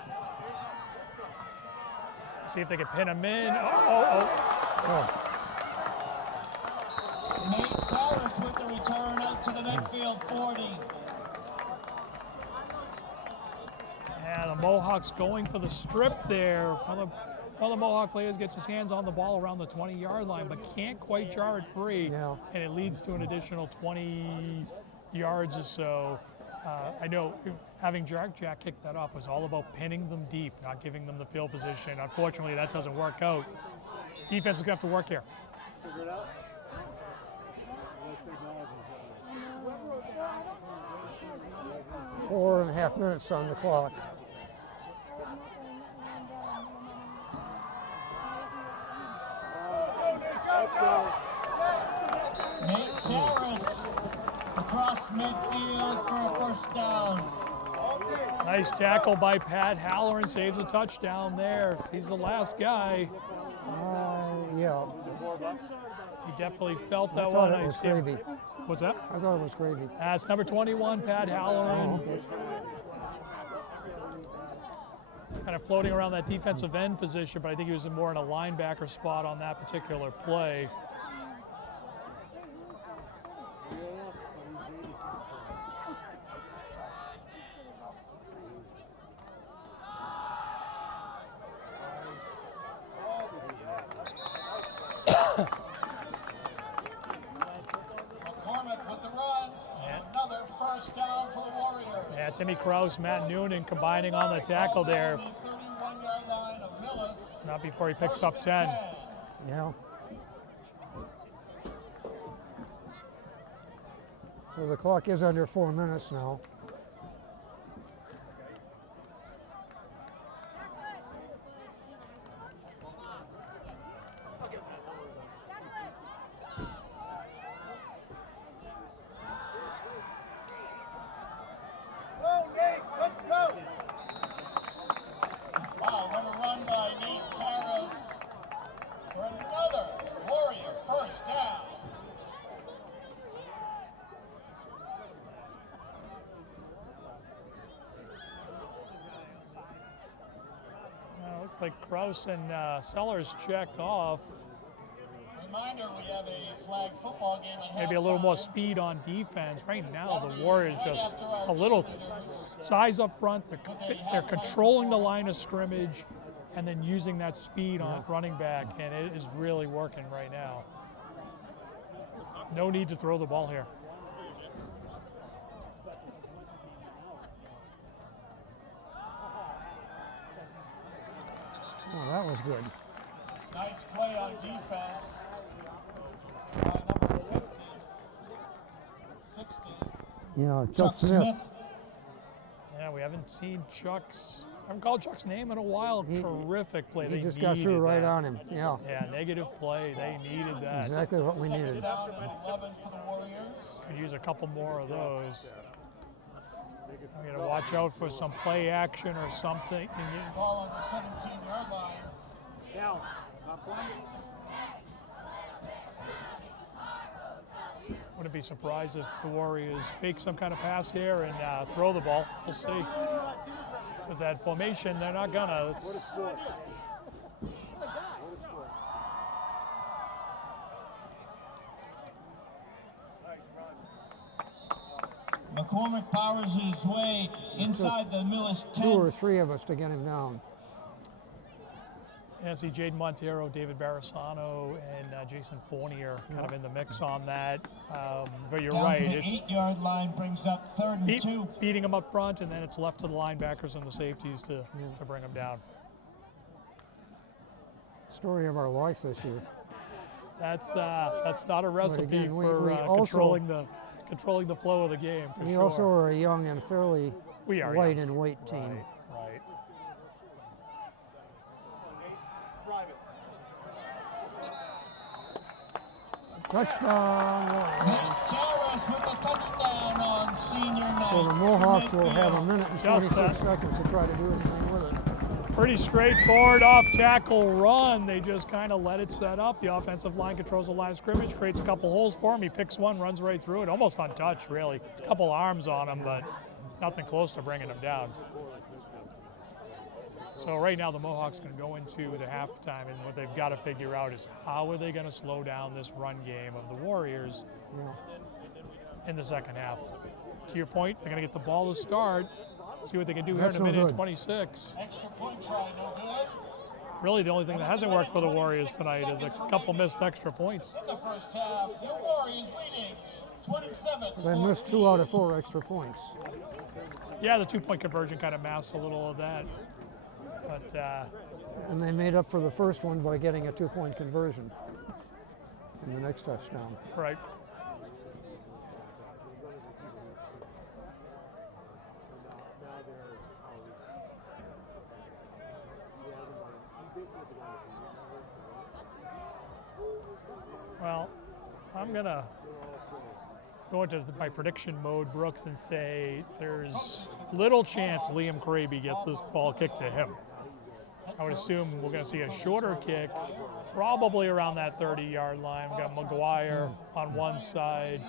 See if they can pin him in. Oh, Nate Terrace with the return out to the Medfield 40. Yeah, the Mohawks going for the strip there. One of the Mohawk players gets his hands on the ball around the 20-yard line, but can't quite jar it free, Yeah. and it leads to an additional 20 yards or so. I know having Jack kick that off was all about pinning them deep, not giving them the field position. Unfortunately, that doesn't work out. Defense is going to have to work here. Figure it out. 4.5 minutes on the clock. Nate Terrace across midfield for a first down. Nice tackle by Pat Halloran, saves a touchdown there. He's the last guy. Yeah, He definitely felt that I thought one. it was see him- gravy. What's that? I thought it was gravy. That's number 21, Pat Halloran. Oh, okay. Kind of floating around that defensive end position, but I think he was more in a linebacker spot on that particular play. McCormick with the run. And another first down for the Warriors. Yeah, Timmy Kraus, Matt Noonan combining on the tackle there. The 31-yard line of Millis. Not before he picks First up and 10. Yeah. So the clock is under 4 minutes now. Go, Nate, let's go. Wow, what a run by Nate Terrace for another Warrior first down. Looks like Kraus and Sellers check off. Reminder, we have a flag football game at Maybe a little more halftime. speed on defense. Right now, That'll the be Warriors right just after our a little cheerleaders. size up front. They're controlling the line of scrimmage and then using that speed on running back, and it is really working right now. No need to throw the ball here. Oh, that was good. Nice play on defense by number 50, 16. Yeah, Chuck Smith. Yeah, we haven't seen Chuck's. I haven't called Chuck's name in a while. Terrific play. He They just got through needed right that. on him. Yeah, Yeah, negative play. They needed that. exactly what we Second needed. down and 11 for the Warriors. Could use a couple more of those. We got to watch out for some play action or something. Ball on the 17-yard line. Down. Top one. Wouldn't be surprised if the Warriors fake some kind of pass here and throw the ball. We'll see. With that formation, they're not gonna. It's, McCormick powers his way inside the Millis 10. 2 or 3 of us to get him down. Yeah, see Jaden Montero, David Barasano, and Jason Fournier kind of in the mix on that. But you're Down right. to the It's 8-yard line brings up 3rd and 2. beating them up front, and then it's left to the linebackers and the safeties to bring them down. Story of our life this year. That's not a recipe again, we for also- controlling the flow of the game. For We sure. also are a young and fairly We are light young. in weight team. Right. Touchdown. Nate Saris with a touchdown on senior night. So the Mohawks will have a minute and Just 26 seconds to try to do anything with it. Pretty straightforward off tackle run. They just kind of let it set up. The offensive line controls the line of scrimmage, creates a couple holes for him. He picks one, runs right through it, almost untouched, really. A couple arms on him, but nothing close to bringing him down. So right now the Mohawks can go into the halftime, and what they've got to figure out is how are they going to slow down this run game of the Warriors in the second half. To your point, they're going to get the ball to start, see what they can do here in That's a no minute good. 26. Extra point try, no good. Really, the only thing that hasn't worked for the Warriors tonight is a couple missed extra points. In the first half, your Warriors leading 27. They missed 2 out of 4 extra points. Yeah, the 2-point conversion kind of masks a little of that. But And they made up for the first one by getting a 2-point conversion in the next touchdown. right. Well, I'm gonna go into my prediction mode, Brooks, and say there's little chance Liam Kraby gets this ball kicked to him. I would assume we're going to see a shorter kick, probably around that 30-yard line. We've got McGuire on one side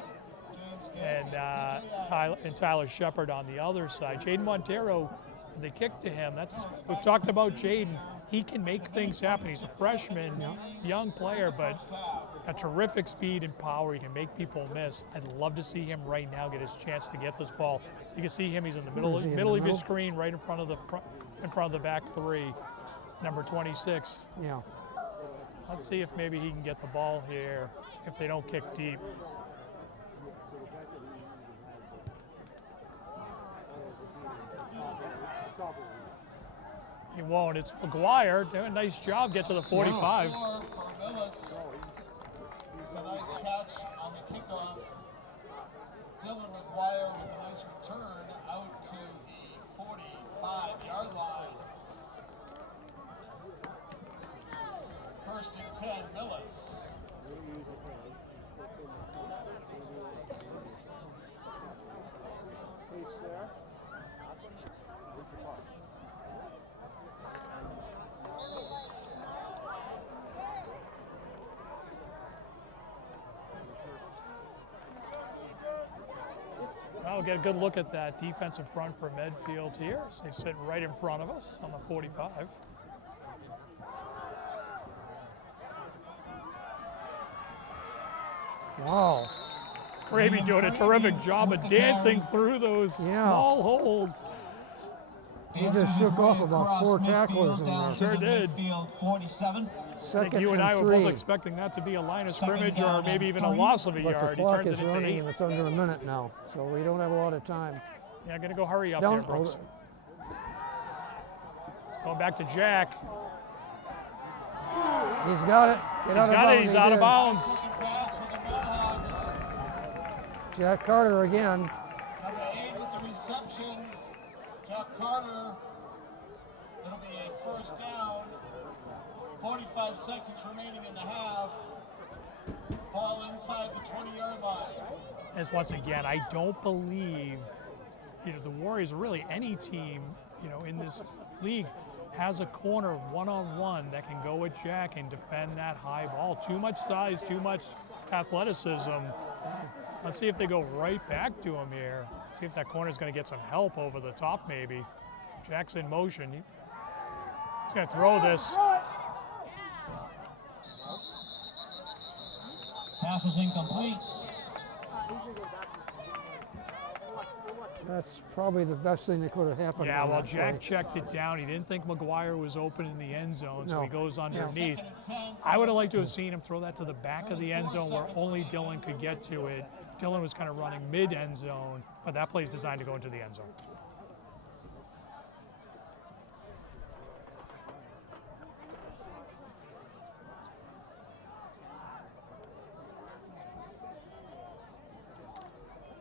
and Tyler Shepard on the other side. Jaden Montero, when they kick to him, we've talked about Jaden. He can make things happen. He's a freshman, young player, but got terrific speed and power. He can make people miss. I'd love to see him right now get his chance to get this ball. You can see him. He's in the middle Is he in middle the of his middle? screen, right in front of the back three, number 26. Yeah. Let's see if maybe he can get the ball here if they don't kick deep. He won't. It's McGuire doing a nice job. Get to the 45. For Willis. A nice catch on the kickoff. Dylan McGuire with a nice return out to the 45-yard line. First and 10, Millis. I'll get a good look at that defensive front for Medfield here. So they sit right in front of us on the 45. Wow. Kraby doing a terrific job of dancing through those small holes. He just shook off about 4 tacklers in there. Sure did. Midfield 47. I think Second you and and I were 3. both expecting that to be a line of Second scrimmage down or maybe and even a 3. loss of a But the yard. He clock turns is it into running 8. and it's under a minute now, so we don't have a lot of time. Yeah, gonna go hurry up Down, there, Brooks. oh, It's going back to Jack. he's got it. Get out He's of got it. bounds. He's He out of did. bounds. Pass for the Mohawks. Jack Carter again. Number 8 with the reception. Jack Carter. It'll be a first down. 45 seconds remaining in the half. Ball inside the 20-yard line. As once again, I don't believe, the Warriors, or really any team, in this league, has a corner one-on-one that can go at Jack and defend that high ball. Too much size, too much athleticism. Let's see if they go right back to him here. See if that corner's going to get some help over the top, maybe. Jack's in motion. He's going to throw this. Pass is incomplete. That's probably the best thing that could have happened. Yeah, on well, that Jack play. checked it down. He didn't think McGuire was open in the end zone, so No. he goes underneath. 2nd and 10 for I would have Millis. liked to have seen him throw that to the back of the end zone where only Dylan could get to it. Dylan was kind of running mid-end zone, but that play is designed to go into the end zone.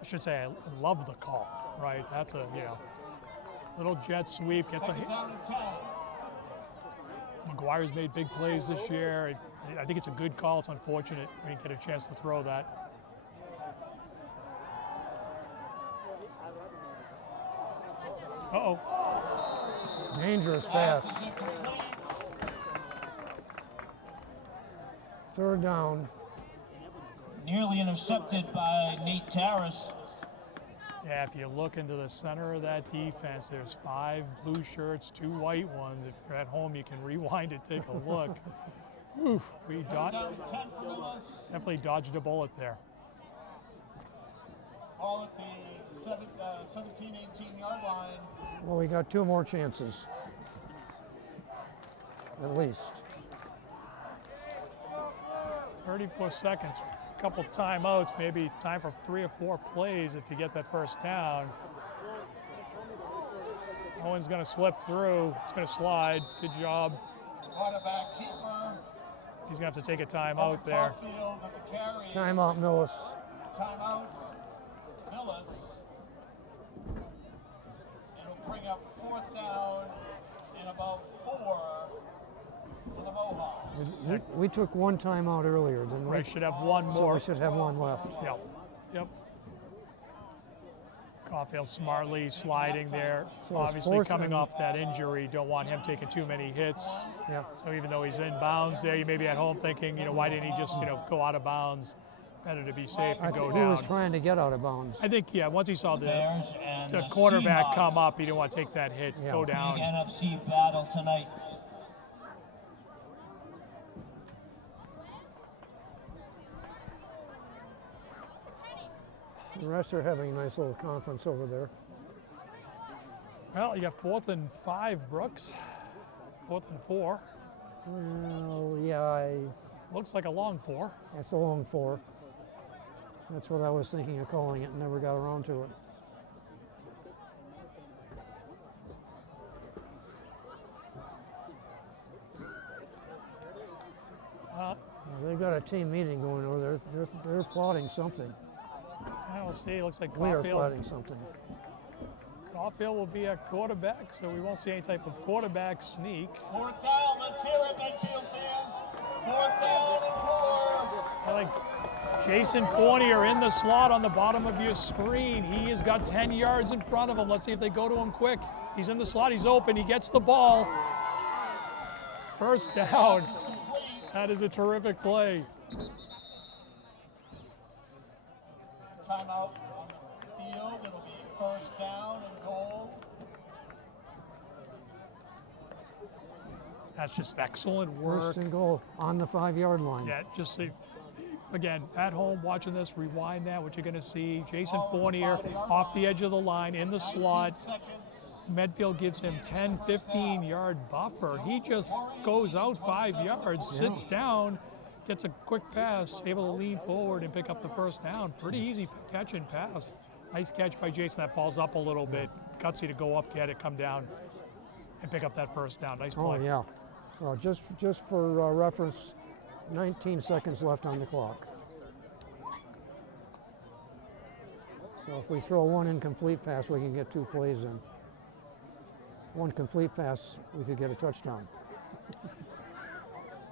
I should say I love the call, right? That's a, little jet sweep, get the 2nd down and 10. McGuire's made big plays this year. I think it's a good call. It's unfortunate we didn't get a chance to throw that. Uh-oh. Dangerous Pass pass. is incomplete. Third down. Nearly intercepted by Nate Terrace. Yeah, if you look into the center of that defense, there's 5 blue shirts, 2 white ones. If you're at home, you can rewind it, take a look. Oof, we 3rd down and 10 for Millis. definitely dodged a bullet there. All at the 17, 18 yard line. Well, we got 2 more chances. At least. 34 seconds, a couple timeouts, maybe time for 3 or 4 plays if you get that first down. Owen's going to slip through. It's going to slide. Good job. Quarterback keeper. He's going to have to take a timeout there. Caulfield at the carry. Timeout, Millis. Timeout. Millis. It'll bring up 4th down and about 4 for the Mohawks. We took 1 timeout earlier, didn't we? We should have one So more. we should have 1 left. Yep. Caulfield smartly sliding there. So it's Obviously 4th coming and- off that injury, don't want him taking too many hits. Yeah. So even though he's in bounds there, you may be at home thinking, why didn't he just, go out of bounds? Better to be safe I and go think he was down. trying to get out of bounds. I think, once he saw the Bears and the quarterback Seahawks. come up, he didn't want to take that hit, Yeah. go Big down. NFC battle tonight. The rest are having a nice little conference over there. Well, you got 4th and 5, Brooks. 4th and 4. Well, yeah, Looks like a long 4. that's a long 4. That's what I was thinking of calling it, and never got around to it. Well, they've got a team meeting going over there. They're plotting something. We'll see. Looks like We are Caulfield. plotting something. Caulfield will be a quarterback, so we won't see any type of quarterback sneak. 4th down. Let's hear it, Medfield fans. 4th down and 4. I like Jason Fournier in the slot on the bottom of your screen. He has got 10 yards in front of him. Let's see if they go to him quick. He's in the slot. He's open. He gets the ball. First down. Pass is complete. That is a terrific play. Timeout on the field. It'll be 1st down and goal. That's just excellent work. First and goal on the 5-yard line. Yeah, just see, again, at home watching this, rewind that, what you're going to see. Jason Fournier off the edge of the line in the 19 slot. seconds. Medfield gives him 10, 15-yard buffer. He just goes out 5 yards, sits down, gets a quick pass, able to lean forward and pick up the first down. Pretty easy catch and pass. Nice catch by Jason. That ball's up a little bit. Cuts you to go up, get it, come down, and pick up that first down. Nice play. Oh, yeah. Well, just for reference, 19 seconds left on the clock. So if we throw 1 incomplete pass, we can get 2 plays in. 1 complete pass, we could get a touchdown.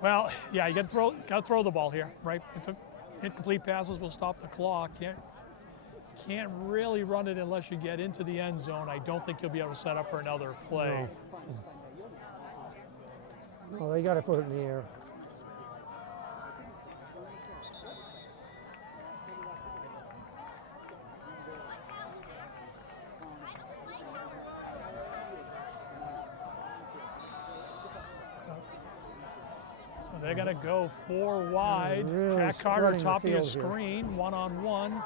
Well, yeah, you got to throw the ball here, right? Incomplete passes will stop the clock. Can't really run it unless you get into the end zone. I don't think you'll be able to set up for another play. No, they got to put it in the air. So they're going to go 4 wide. really Jack Carter, spreading the top of your field here. screen, 1-on-1.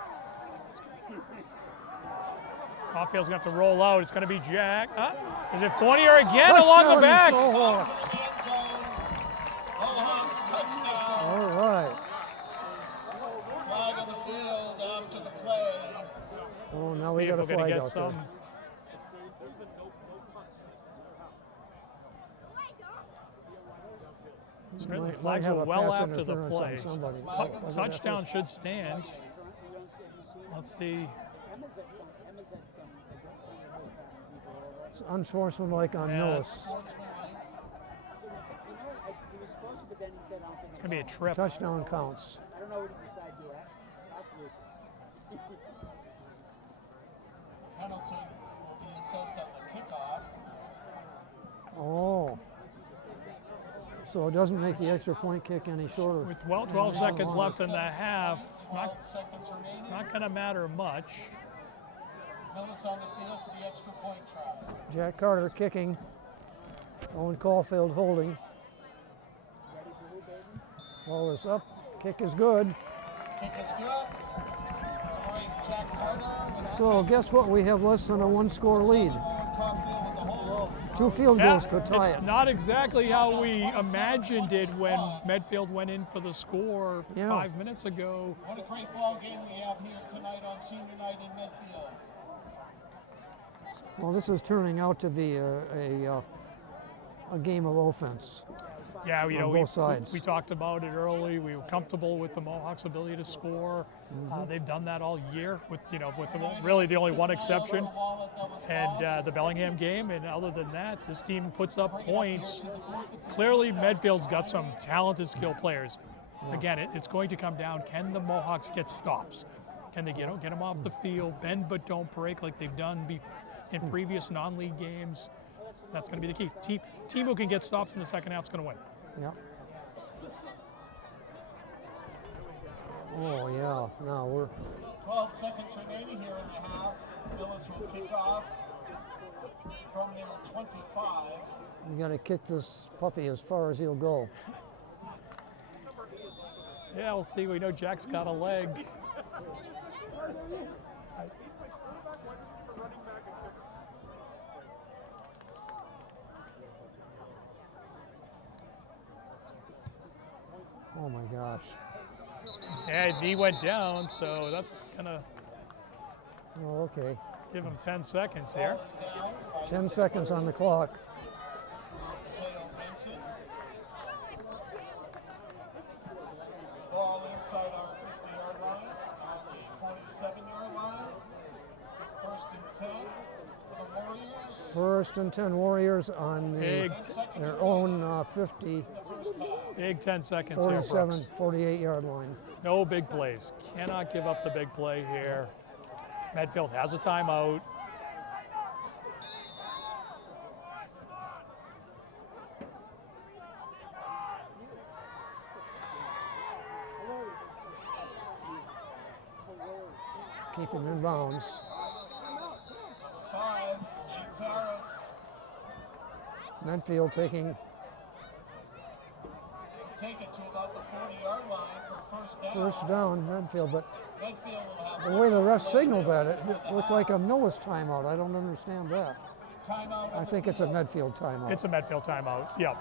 Caulfield's going to have to roll out. It's going to be Jack. Is it Fournier again along the back? Mohawks. To the end zone. Mohawks touchdown. All right. Flag on the field after the play. Oh, now See we if got a we're gonna flag get out some. there. Certainly, Might flags have were a well pass after the interference on play. somebody. Wasn't that Touchdown should stand. Let's see. It's unsportsmanlike on Yeah, Millis. It's going to be a trip. Touchdown counts. I don't know what he decided to do. That's Lucy. Penalty will be assessed on the kickoff. Oh. So it doesn't make the extra point kick any shorter. With 12 seconds left in the half, 12 seconds remaining. not going to matter much. Millis on the field for the extra point try. Jack Carter kicking. Owen Caulfield holding. Ball is up. Kick is good. Kick is good. All right, Jack Carter with So guess what? We have less than a one-score lead. Owen Caulfield with the hold. 2 field Yeah, goals could tie it's it. not exactly how we imagined it when Medfield went in for the score Yeah. 5 minutes ago. What a great ball game we have here tonight on senior night in Medfield. Well, this is turning out to be a game of offense. Yeah, you know, On both sides. we talked about it early. We were comfortable with the Mohawks' ability to score. They've done that all year, with really the only one exception, and the Bellingham game. And other than that, this team puts up points. Clearly, Medfield's got some talented, skilled players. Again, it's going to come down: can the Mohawks get stops? Can they get them off the field, bend but don't break, like they've done in previous non-league games? That's going to be the key. Team who can get stops in the second half is going to win. Yeah. Oh yeah. Now we're 12 seconds remaining here in the half. Millis will kick off from their 25. we got to kick this puppy as far as he'll go. Yeah, we'll see. We know Jack's got a leg. Oh my gosh. Yeah, knee went down, so that's gonna Oh, okay. give him 10 seconds here. Ball is down by 10 seconds on the clock. Taylor Benson. Ball inside our 50-yard line on the 47-yard line. First and 10 for the Warriors. First and 10 Warriors on the, Big, their own 50, big 10 seconds here, 47, Brooks. 48-yard line. No big plays. Cannot give up the big play here. Medfield has a timeout. Keep him in bounds. 5, 8 Terrace. Medfield taking Take it to about the 40-yard line for first down. first down, Medfield, but Medfield will have the way the ref signaled that, it looked like a Millis timeout. I don't understand that. timeout. I think it's a Medfield timeout. It's a Medfield timeout. Yep.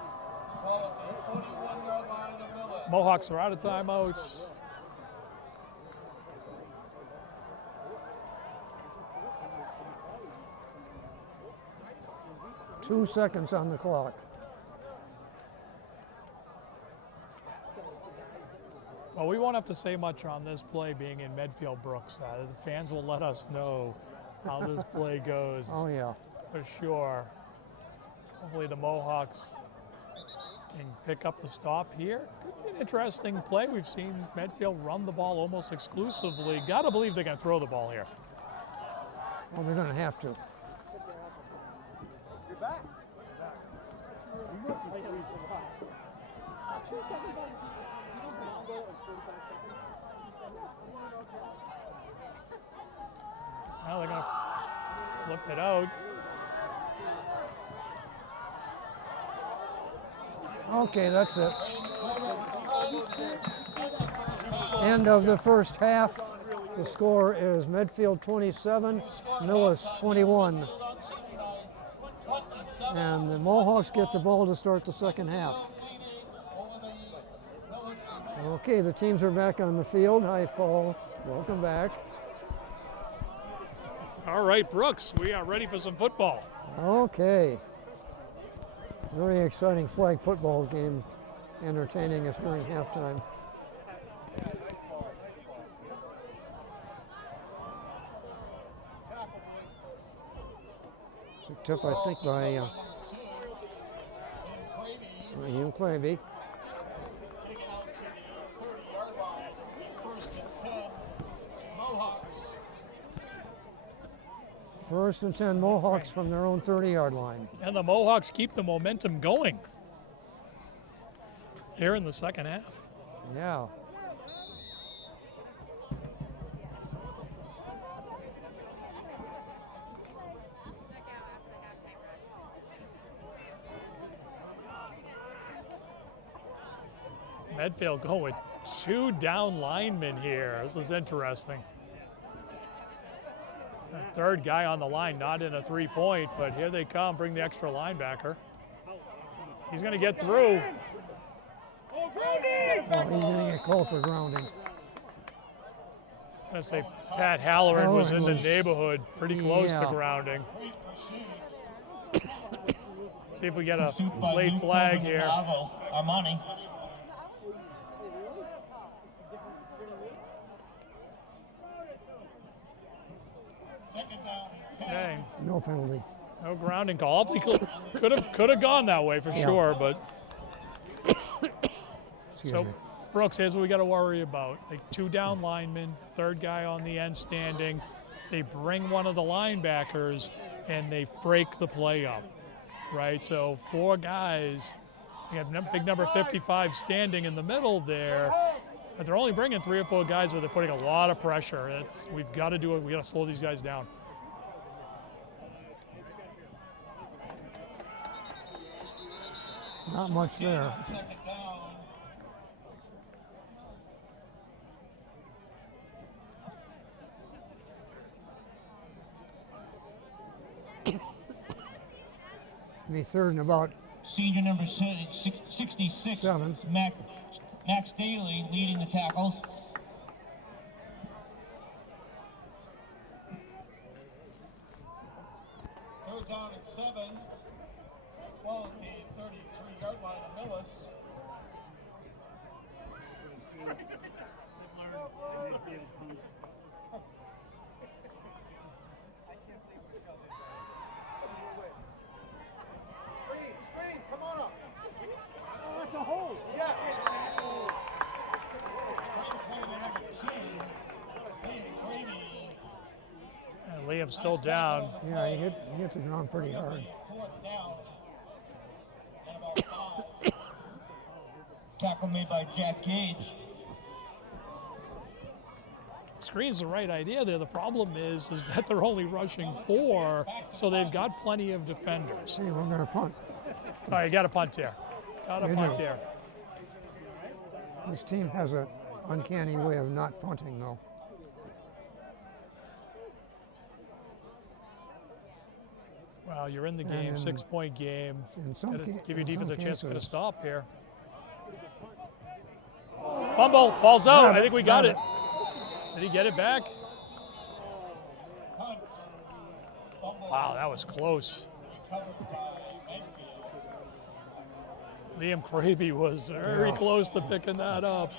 Ball at the 41-yard line of Millis. Mohawks are out of timeouts. Two seconds on the clock. Well, we won't have to say much on this play being in Medfield, Brooks. The fans will let us know how this play goes. Oh yeah. For sure. Hopefully the Mohawks can pick up the stop here. Could be an interesting play. We've seen Medfield run the ball almost exclusively. Gotta believe they're gonna throw the ball here. Well, they're going to have to. Now they're gonna flip it out. Okay, that's it. End of the first half. The score is Medfield 27, Millis 21. And the Mohawks get the ball to start the second half. Okay, the teams are back on the field. Hi, Paul. Welcome back. All right, Brooks, we are ready for some football. Okay. Very exciting flag football game, entertaining us during halftime. Picked up, I think, by Hugh Clavey. Taken out to the 30-yard line. First and 10. Mohawks. First and 10 Mohawks from their own 30-yard line. And the Mohawks keep the momentum going here in the second half. Yeah. Medfield going with 2 down linemen here. This is interesting. The third guy on the line, not in a 3-point, but here they come, bring the extra linebacker. He's going to get through. Oh, he's going to get called for grounding. I'm going to say Pat Halloran was in the neighborhood, pretty close to grounding. See if we get a late flag here. Armani. Second down and 10. Okay. No penalty. No grounding call. Could have gone that way for sure, but Excuse me. Brooks, here's what we got to worry about. The 2 down linemen, third guy on the end standing. They bring one of the linebackers and they break the play up, right? So 4 guys. You have big number 55 standing in the middle there, but they're only bringing 3 or 4 guys, but they're putting a lot of pressure. We've got to do it. We got to slow these guys down. Not much there. Second down. Be third and about Senior number 66, 7. Max Daly leading the tackles. Third down and 7. Ball at the 33-yard line of Millis. Screen, come on up. Oh, it's a hold. Yes. Strong play to number 2. Liam Grady. And Liam's still down. Yeah, he hit the ground pretty hard. Fourth down. And about 5. Tackle made by Jack Gage. Screen's the right idea there. The problem is that they're only rushing 4, so they've got plenty of defenders. Hey, we're going to punt. All right, you got a punt here. Got a We punt do. here. This team has an uncanny way of not punting, though. Well, you're in the game, And 6-point game. In some Gotta give your in defense some a chance to get a cases- stop here. Fumble, ball's out. Grab I it, think we got grab it. Did he get it back? Punt. Fumble. Wow, that was close. Recovered by Medfield. Liam Craby was very close to picking that up.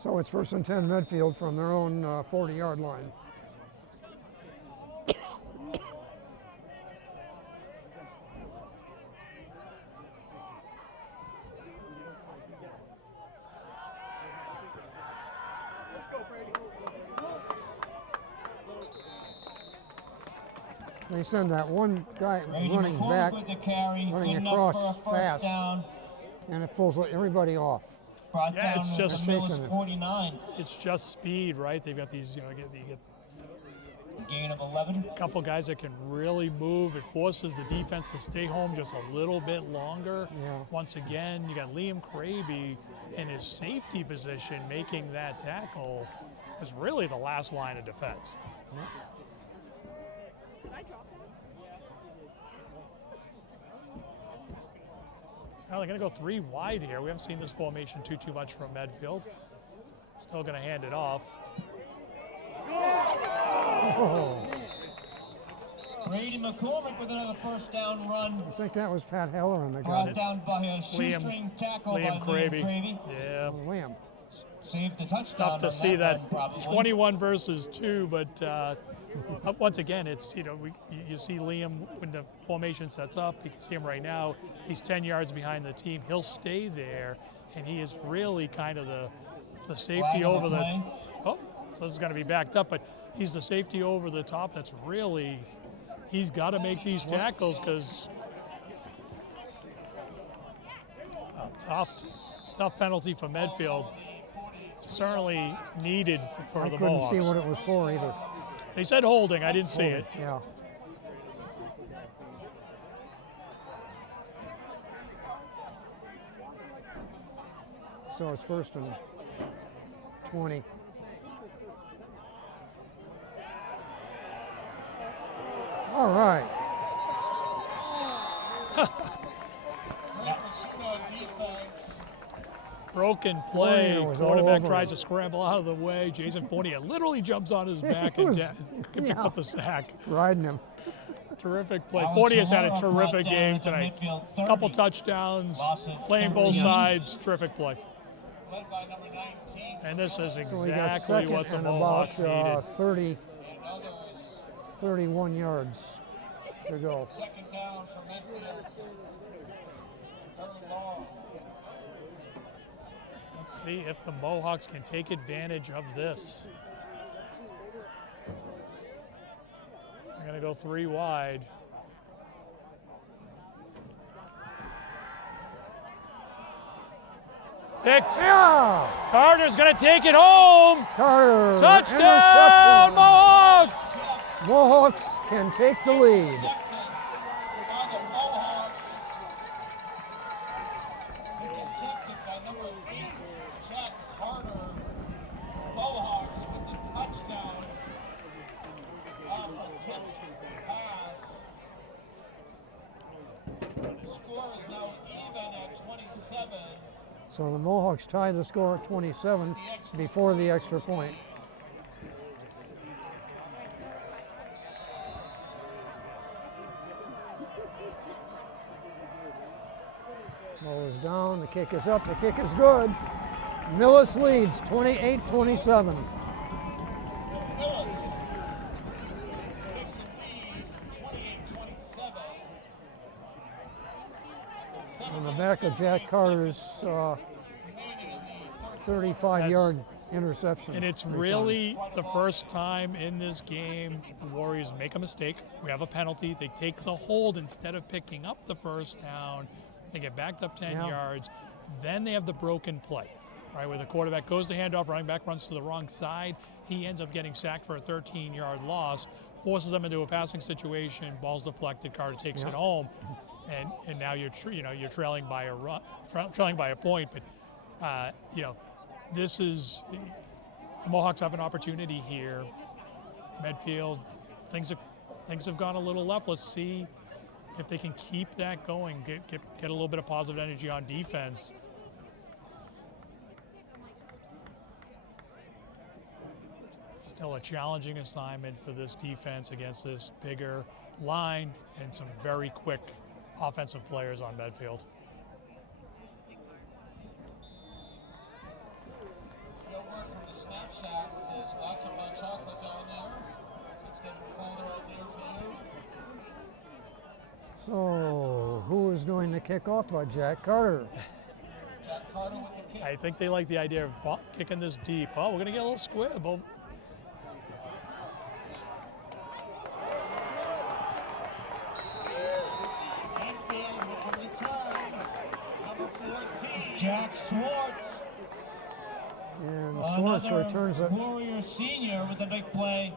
So it's first and 10 Medfield from their own 40-yard line. They send that one guy Brady running McCord back, with the carry, running good enough across for a first fast. down. and it pulls everybody off. brought Yeah, down it's just- Millis 49. It's just speed, right? They've got these, you get Gain of 11. a couple guys that can really move. It forces the defense to stay home just a little bit longer. Yeah. Once again, you got Liam Kraby in his safety position making that tackle. It's really the last line of defense. Did I drop that? Now they're going to go 3 wide here. We haven't seen this formation too much from Medfield. Still going to hand it off. Oh, Brady McCormick with another first down run. I think that was Pat Heller and the guy. Brought down by a shoestring tackle Liam by Liam Kraby. Kraby. Yeah. Liam. Saved the touchdown. Tough to on see that run, probably. 21 versus 2, but once again, it's, you see Liam when the formation sets up. You can see him right now. He's 10 yards behind the team. He'll stay there, and he is really kind of the safety Flag on over the. play. Oh, so this is going to be backed up, but he's the safety over the top. That's really, he's got to make these tackles because tough penalty for Medfield. Certainly needed for I the couldn't Mohawks. see what it was for either. They said holding. I didn't see it. Yeah. So it's first and 20. All right. Defense. Broken play. Fournier was all Quarterback over tries him. to scramble out of the way. Jason Fournier literally jumps on his back He and was- picks yeah. up the sack. Riding him. Terrific play. Alex Fournier's had a Herrera terrific brought down game at the tonight. midfield 30. Couple touchdowns, Loss of playing both 13. sides. Terrific play. Led by number 19. And this is So we got exactly second what the and Mohawks about needed. 30, And others. 31 yards to go. Second down for Medfield. Third long. Let's see if the Mohawks can take advantage of this. They're going to go 3 wide. Picked. Yeah! Carter's going to take it home. Carter! Touchdown, interception. Mohawks! Mohawks can take the lead. By the Mohawks. Intercepted by number 8, Jack Carter. Mohawks with the touchdown off a tipped pass. The score is now even at 27. So the Mohawks tied the score at 27 before the extra point. Ball is down, the kick is up, the kick is good. Millis leads 28-27. Willis takes a lead, 28-27. On the back of Jack Carter's 35-yard interception. And it's return. really the first time in this game the Warriors make a mistake. We have a penalty. They take the hold instead of picking up the first down. They get backed up 10 Yeah. yards. Then they have the broken play, right, where the quarterback goes to handoff, running back runs to the wrong side. He ends up getting sacked for a 13-yard loss, forces them into a passing situation. Ball's deflected. Carter takes Yeah. it home, and now you're you're trailing by a trailing by a point. But this is the Mohawks have an opportunity here. Medfield, things have gone a little left. Let's see if they can keep that going, get a little bit of positive energy on defense. Still a challenging assignment for this defense against this bigger line and some very quick offensive players on Medfield. Your word from the snack shack, there's lots of hot chocolate down there. It's getting colder out there for you. So, who is doing the kickoff? By Jack Carter. Jack Carter with the kick. I think they like the idea of kicking this deep. Oh, we're going to get a little squib. Oh, Medfield with the return. Number 14. Jack Schwartz Millis Another returns it. Warrior senior with a big play.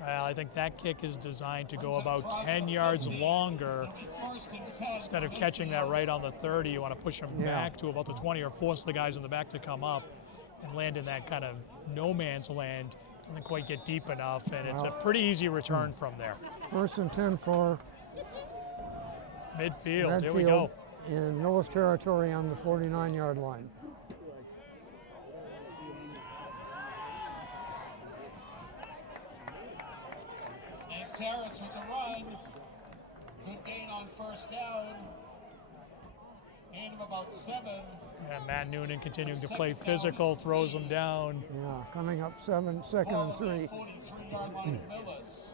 Well, I think that kick is designed to go about 10 yards longer. First and 10. Instead of catching that right on the 30, you want to push them Yeah. back to about the 20 or force the guys in the back to come up and land in that kind of no man's land. Doesn't quite get deep enough, and it's a pretty easy return from there. First and 10 for Midfield, here we go. Medfield in Millis territory on the 49-yard line. And Terrace with the run. Good gain on first down. Gain of about 7. And Matt Noonan continuing to play physical, throws them down. Yeah, coming up 7, second Ball and at the 3. 43-yard line of Millis.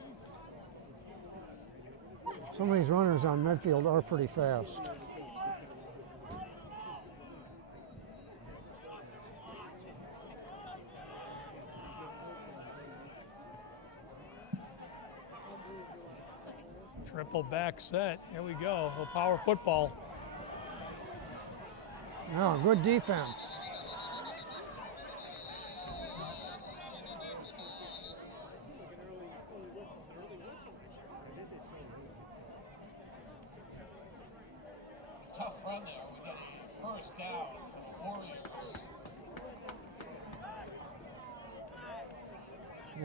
Some of these runners on Medfield are pretty fast. Triple back set. Here we go. A little power football. No, good defense. Tough run there. We got a first down for the Warriors.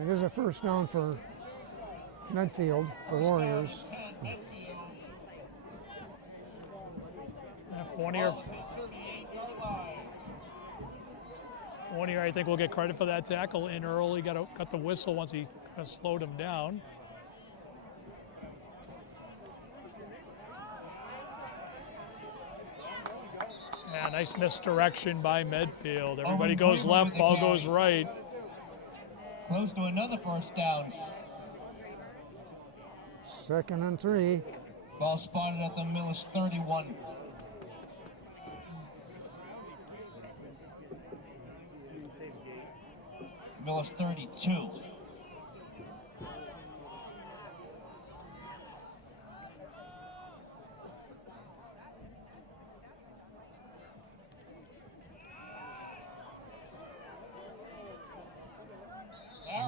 It is a first down for Medfield, the Warriors. First down and 10, Medfield. Fournier, Ball at the 38-yard line. Fournier, I think we'll get credit for that tackle in early. Got the whistle once he kind of slowed him down. Yeah, nice misdirection by Medfield. Everybody goes left, ball goes right. Close to another first down. Second and 3. Ball spotted at the Millis 31. Millis 32.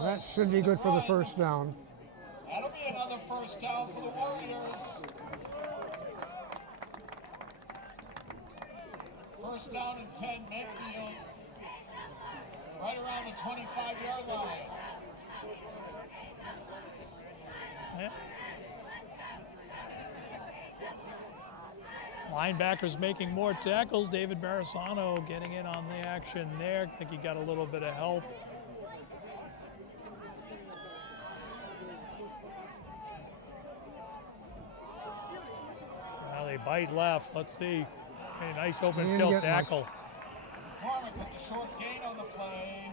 That should be good for the first down. That'll be another first down for the Warriors. First down and 10, Medfield. Right around the 25-yard line. Yeah. Linebackers making more tackles. David Barisano getting in on the action there. I think he got a little bit of help. Well, they bite left. Let's see. Okay, nice open Didn't field get much. tackle. McCormick with the short gain on the play.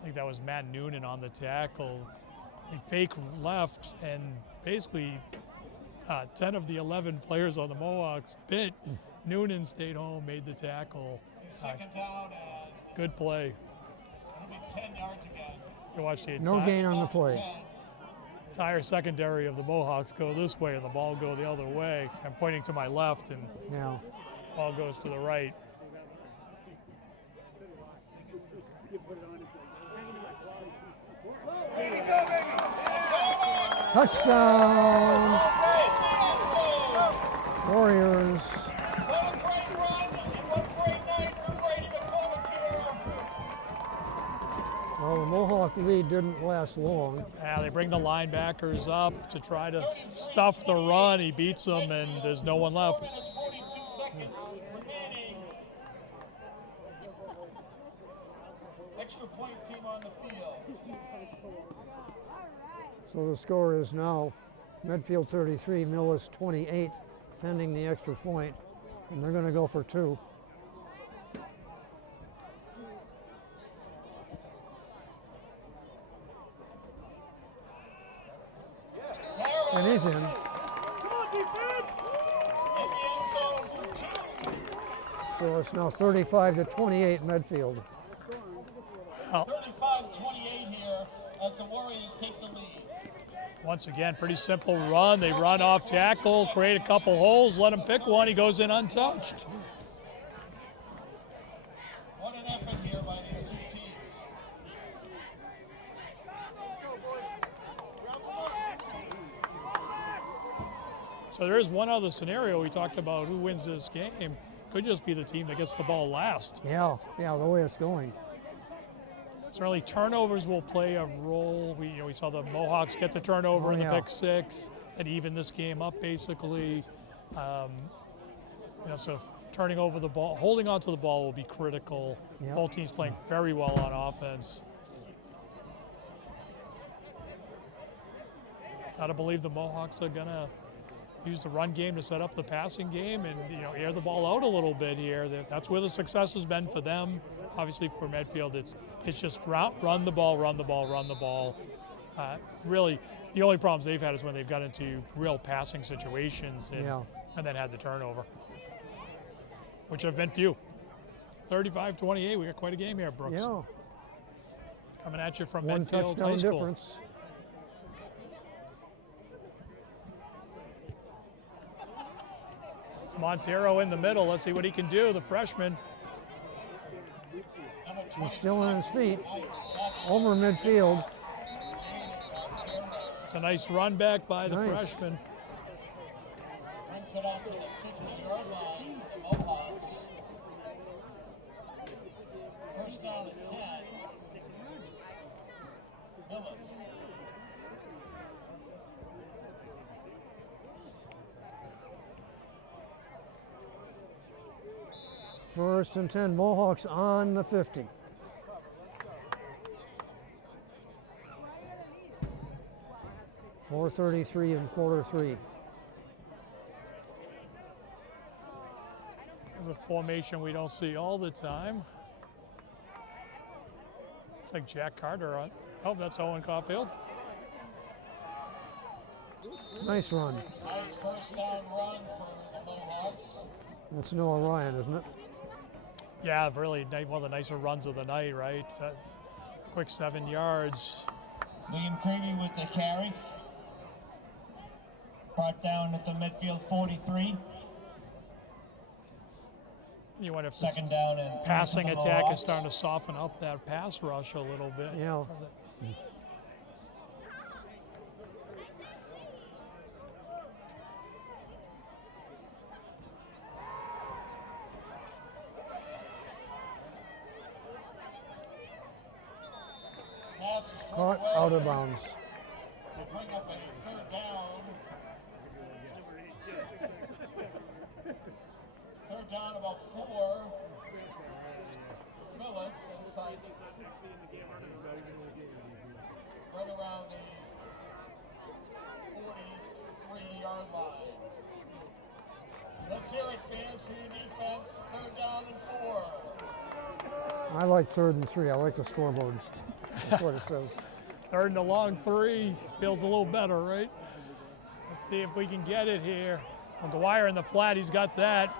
I think that was Matt Noonan on the tackle. He fake left, and basically 10 of the 11 players on the Mohawks bit. Noonan stayed home, made the tackle. Second down and Good play. it'll be 10 yards again. You watch the No gain on the play. entire secondary of the Mohawks go this way and the ball go the other way. I'm pointing to my left and Yeah. ball goes to the right. Touchdown! Warriors. What a great run and what a great night for Brady McCormick here. Well, the Mohawk lead didn't last long. They bring the linebackers up to try to stuff the run. He beats them and there's no one left. 4 minutes, 42 seconds remaining. Extra point team on the field. So the score is now Medfield 33, Millis 28, pending the extra point, and they're going to go for 2. And he's in. In the end zone for 2. So it's now 35-28 Medfield. 35-28 here as the Warriors take the lead. Once again, pretty simple run. They run off tackle, create a couple holes, let him pick one. He goes in untouched. What an effort these two teams. So there is one other scenario we talked about. Who wins this game? Could just be the team that gets the ball last. Yeah, the way it's going. Certainly, turnovers will play a role. We saw the Mohawks get the turnover in the pick six and even this game up basically. So turning over the ball, holding onto the ball will be critical. Yep. Both teams playing very well on offense. Gotta believe the Mohawks are gonna use the run game to set up the passing game and air the ball out a little bit here. That's where the success has been for them. Obviously for Medfield, it's just run the ball. Really, the only problems they've had is when they've got into real passing situations and then had the turnover, which have been few. 35-28, we got quite a game here, Brooks. Yeah. Coming at you from One Medfield touchdown High School. difference. It's Montero in the middle. Let's see what he can do, the freshman. He's still on his feet. Over midfield. It's a nice run back by the Nice. freshman. Brings it out to the 50-yard line for the Mohawks. First down and 10. Willis. First and 10, Mohawks on the 50. .433 in quarter three. There's a formation we don't see all the time. It's like Jack Carter on. Oh, that's Owen Caulfield. Nice run. Nice first down run for the Mohawks. That's Noah Ryan, isn't it? Yeah, really one of the nicer runs of the night, right? Quick 7 yards. William Creevy with the carry. Brought down at the midfield 43. You wonder if Second down and passing for the attack Mohawks. is starting to soften up that pass rush a little bit. Yeah. Pass is thrown Caught away. out of bounds. Will bring up a third down. Third down about 4. Willis inside right around the 43-yard line. Let's hear it, fans, for your defense. Third down and 4. I like 3rd and 3. I like the scoreboard. That's what it says. Third and a long 3 feels a little better, right? Let's see if we can get it here. McGuire in the flat, he's got that.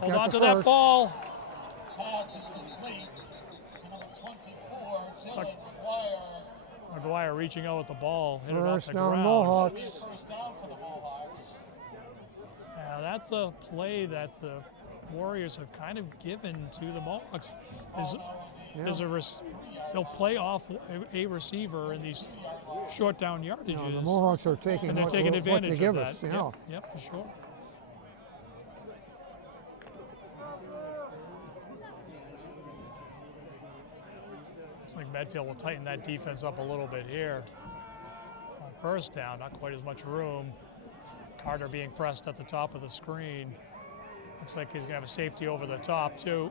Hold got on the to that first. ball. Pass is complete to number 24, Dylan McGuire. McGuire reaching out with the ball. Hit it off First the down ground. Mohawks. First down for the Mohawks. Yeah, that's a play that the Warriors have kind of given to the Mohawks. They'll play off a receiver in these short down yardages. No, the Mohawks are taking and they're what, taking what advantage they give of us. that. Yeah. Yep, for sure. Looks like Medfield will tighten that defense up a little bit here. On first down, not quite as much room. Carter being pressed at the top of the screen. Looks like he's going to have a safety over the top, too.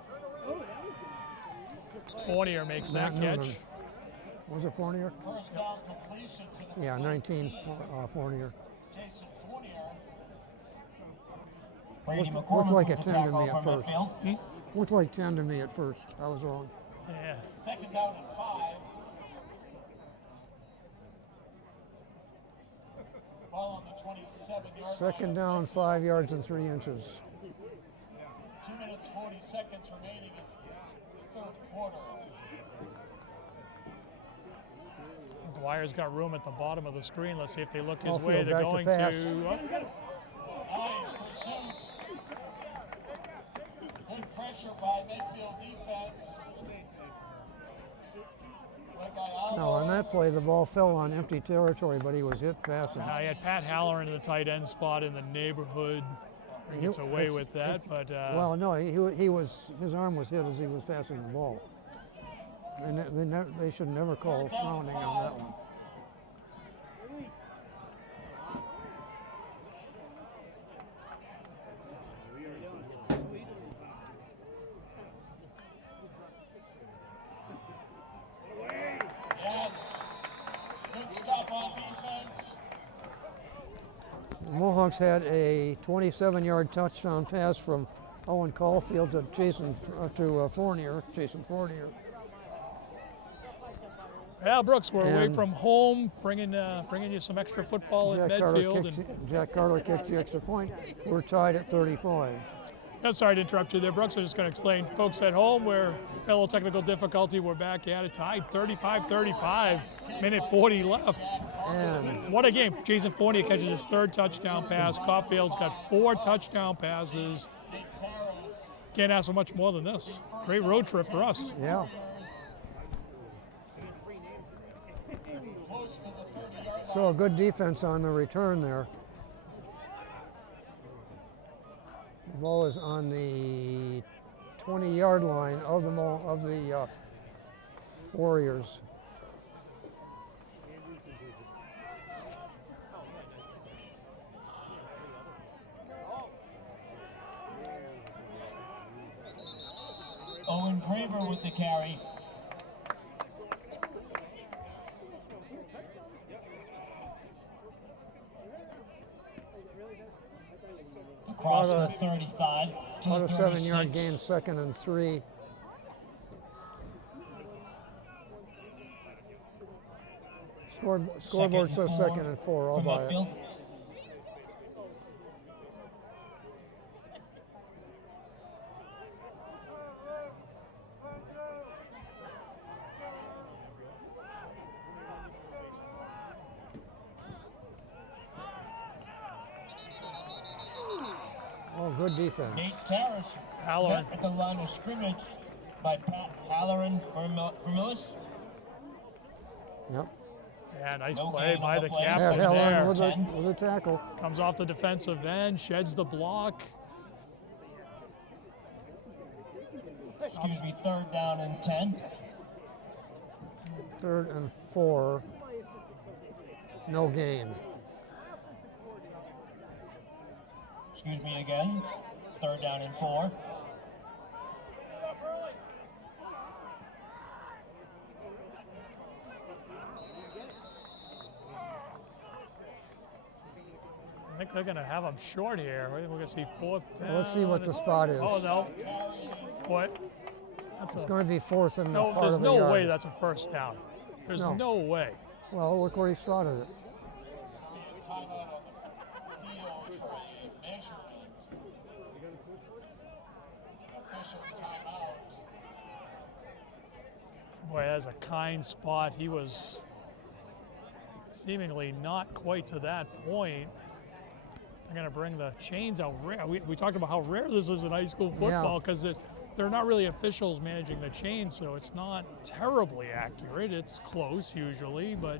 Fournier makes that Matt catch. Noonan. Was it Fournier? First down completion to the Yeah, 19 Fournier. Jason Fournier. Brady Looked McCormick like with a the 10 to tackle me at from first. midfield. Looked like 10 to me at first. I was wrong. Yeah. Second down and 5. Ball on the 27-yard Second line. down, 5 yards and 3 inches. 2 minutes, 40 seconds remaining in the third quarter. McGuire's got room at the bottom of the screen. Let's see if they look his Caulfield way. They're back to going pass. Nice pursuit. Good pressure by Medfield defense. No, on that play, the ball fell on empty territory, but he was hit passing. I had Pat Halloran in the tight end spot in the neighborhood. He gets away with that, but Well, no, he was, his arm was hit as he was passing the ball. They should never call grounding on that one. Yes. Good stuff on defense. The Mohawks had a 27-yard touchdown pass from Owen Caulfield to Jason Fournier. Al Brooks, we're away from home, bringing you some extra football in Medfield. Jack Carter kicked the extra point. We're tied at 35. Sorry to interrupt you there, Brooks. I'm just going to explain. Folks at home, we're a little technical difficulty. We're back at it, tied 35-35, minute 40 left. And What a game. Jason Fournier catches his third touchdown pass. Caulfield's got 4 touchdown passes. Can't ask for much more than this. Great road trip for us. yeah, so a good defense on the return there. The ball is on the 20-yard line of the Warriors. Owen Braver with the carry. Across the 35 to About a the 7-yard 36. gain, 2nd and 3. Scoreboard says 2nd and 4. I'll from buy it. Medfield. Oh, good defense. Nate Terrace Halloran. met at the line of scrimmage by Pat Halloran for Millis. Yep. Yeah, nice No play gain by on the the play. Yeah, captain Halloran there. with a tackle. Comes off the defensive end, sheds the block. Excuse me, 3rd down and 10. 3rd and 4. No gain. Excuse me again. 3rd down and 4. I think they're going to have him short here. We're going to see 4th down. Let's see what the spot is. Oh, no. What? That's It's a, going to be 4th and no, part there's of the no yard. way that's a first down. There's No. no way. Well, look where he started it. Timeout on the field for a measurement. Official timeout. Boy, that's a kind spot. He was seemingly not quite to that point. They're going to bring the chains out rare. We talked about how rare this is in high school football because they're not really officials managing the chains, so it's not terribly accurate. It's close usually, but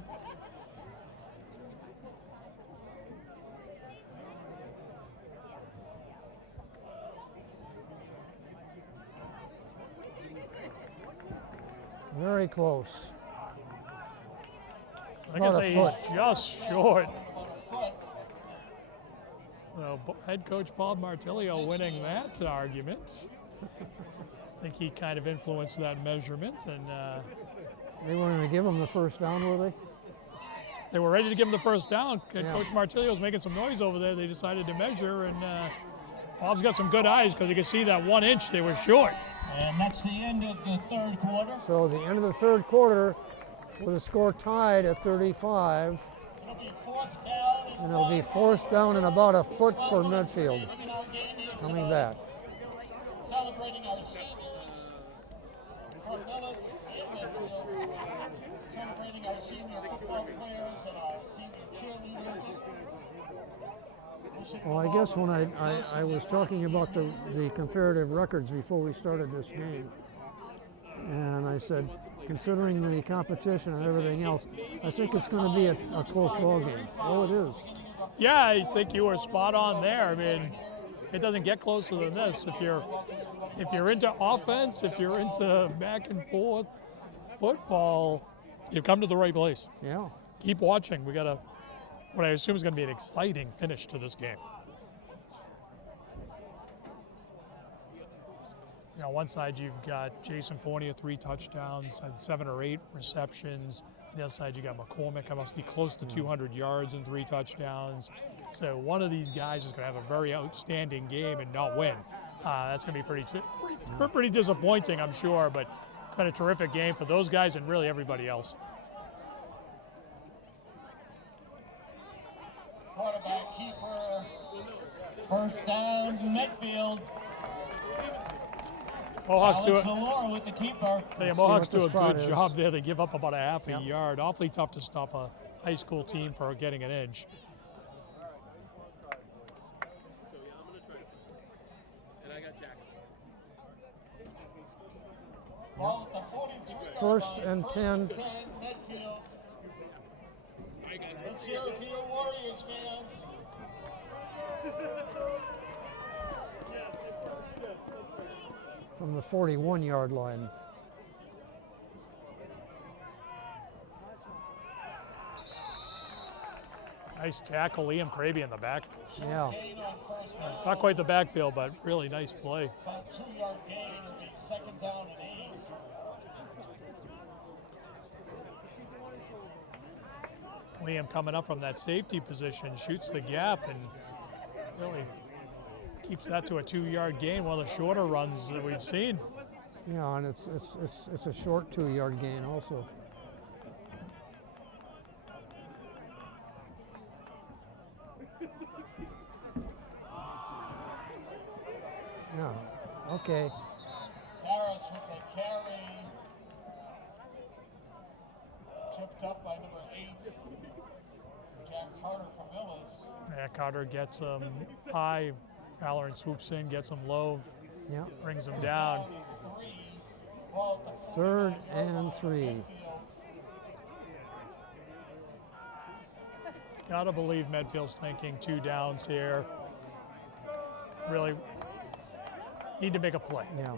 Very close. I guess About a he's foot. just short. So head coach Bob Martilio winning that argument. I think he kind of influenced that measurement, and They weren't going to give him the first down, were they? they were ready to give him the first down. Yeah. Coach Martilio was making some noise over there. They decided to measure, and Bob's got some good eyes because you can see that 1 inch they were short. And that's the end of the 3rd quarter. So the end of the 3rd quarter with a score tied at 35. It'll be 4th down And it'll be 4th down and about a foot for Medfield living our game here coming tonight. back. Celebrating our seniors from Millis and Medfield. Celebrating our senior football players and our senior cheerleaders. Well, I guess when I was talking about the comparative records before we started this game, And I said, considering the competition and everything else, I think it's going to be a close ball game. Oh, it is. Yeah, I think you were spot on there. I mean, it doesn't get closer than this. If you're into offense, if you're into back and forth football, you've come to the right place. Yeah. Keep watching. We got what I assume is going to be an exciting finish to this game. You know, on one side you've got Jason Fournier, 3 touchdowns, had 7 or 8 receptions. On the other side you got McCormick, I must be close to 200 yards and 3 touchdowns. So one of these guys is going to have a very outstanding game and not win. That's going to be pretty disappointing, I'm sure, but it's been a terrific game for those guys and really everybody else. Quarterback keeper, first down, Medfield. Mohawks do Alex it. Valora with the keeper. Tell you, Mohawks what do the a good spot is. job there. They give up about a half a yard. Awfully tough to stop a high school team for getting an inch. Ball at the 42. First and 10. 10, Medfield. Let's hear it for your Warriors fans. From the 41-yard line. Nice tackle, Liam Craby in the back. Yeah. Gain on first down. Not quite the backfield, but really nice play. About 2-yard gain. It'll be second down and 8. Liam coming up from that safety position, shoots the gap and really keeps that to a 2-yard gain, one of the shorter runs that we've seen. Yeah, and it's a short 2-yard gain also. Yeah. Okay. Terrace with the carry. Chipped up by number 8. Jack Carter from Millis. Yeah, Carter gets him high. Halloran swoops in, gets him low, Yeah. brings him down. 3. Ball at the 3rd and 3. Medfield. Gotta believe Medfield's thinking 2 downs here. Really need to make a play. Yeah.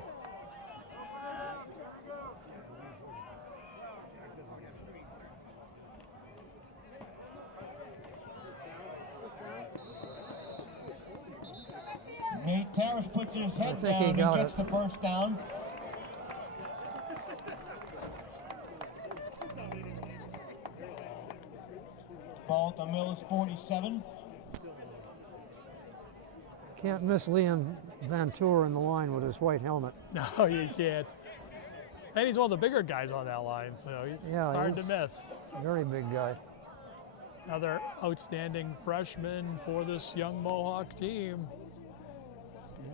Nate Terrace puts his head think he down and got gets it. the first down. Ball at the Mills 47. Can't miss Liam Van Tour in the line with his white helmet. No, you can't. And he's one of the bigger guys on that line, so he's Yeah, hard to he's- miss. Very big guy. Another outstanding freshman for this young Mohawk team.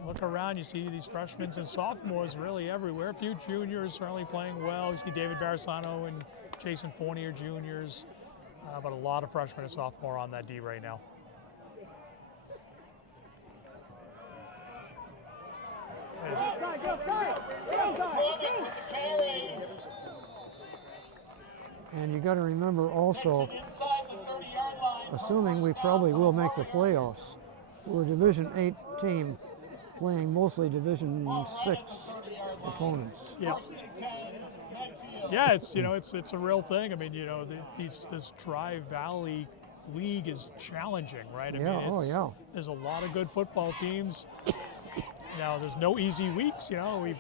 Look around, you see these freshmen and sophomores really everywhere. A few juniors certainly playing well. You see David Barisano and Jason Fournier juniors, but a lot of freshmen and sophomore on that D right now. McCormick with the carry. And you got to remember also, Inside the 30-yard line. assuming we probably will make the playoffs, we're a Division 8 team playing mostly Division 6 opponents. Yeah. First and 10, Medfield. Yeah, it's a real thing. I mean, this Tri-Valley League is challenging, right? I Yeah, mean, oh, yeah. There's a lot of good football teams. There's no easy weeks.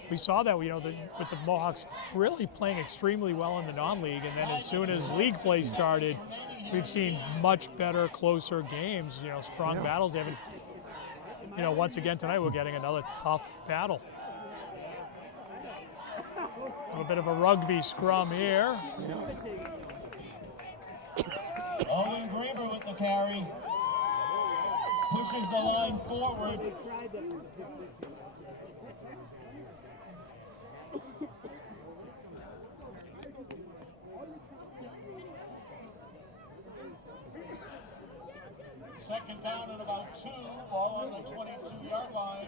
We saw that. With the Mohawks really playing extremely well in the non-league, and then as soon as league play started, we've seen much better, closer games. Strong battles. They haven't. Once again tonight we're getting another tough battle. A little bit of a rugby scrum here. Owen Grieber with the carry. Pushes the line forward. Second down and about 2. Ball on the 22-yard line.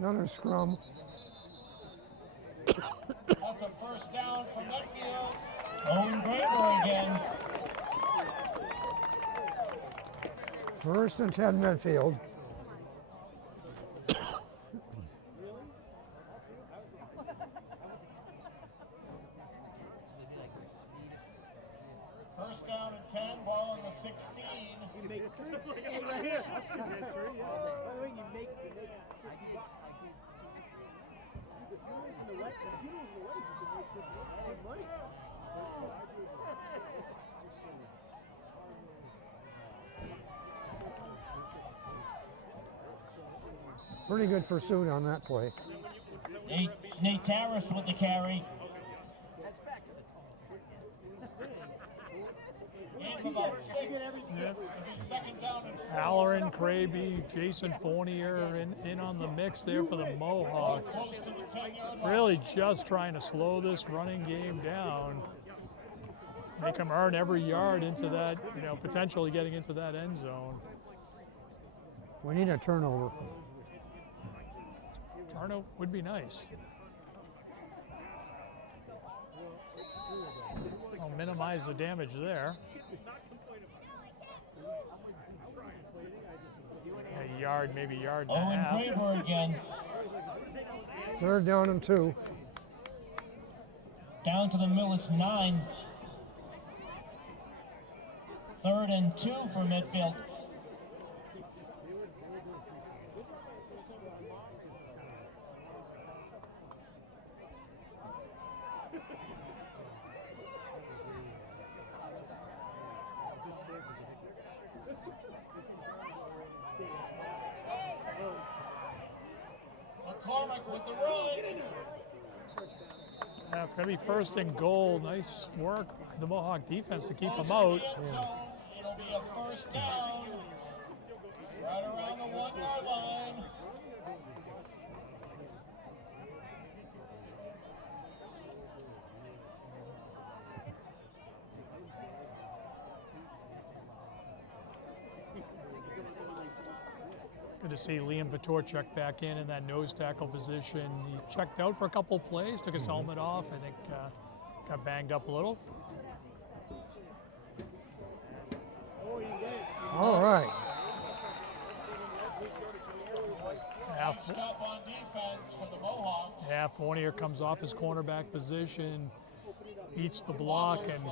Another scrum. That's a first down for Medfield. Owen Graber again. 1st and 10 Medfield. First down and 10, ball on the 16. Right here. That's good history. Yeah. Pretty good pursuit on that play. Nate Harris with the carry. And about 6. It'll be second down and 4. Halloran, Kraby, Jason Fournier in on the mix there for the Mohawks. Close to the 10-yard line. Really just trying to slow this running game down. Make them earn every yard into that, potentially getting into that end zone. We need a turnover. Turnover would be nice. I'll minimize the damage there. A yard, maybe yard and a Owen half. Graber again. 3rd down and 2. Down to the Millis 9. 3rd and 2 for Medfield. McCormick with the run. Yeah, it's going to be 1st and goal. Nice work by the Mohawk defense to keep them out. It'll be a first down right around the 1-yard line. Good to see Liam Vitorchuk back in that nose tackle position. He checked out for a couple plays, took his helmet off. I think got banged up a little. All right. Next up on defense for the Mohawks. Yeah, Fournier comes off his cornerback position, beats the block, and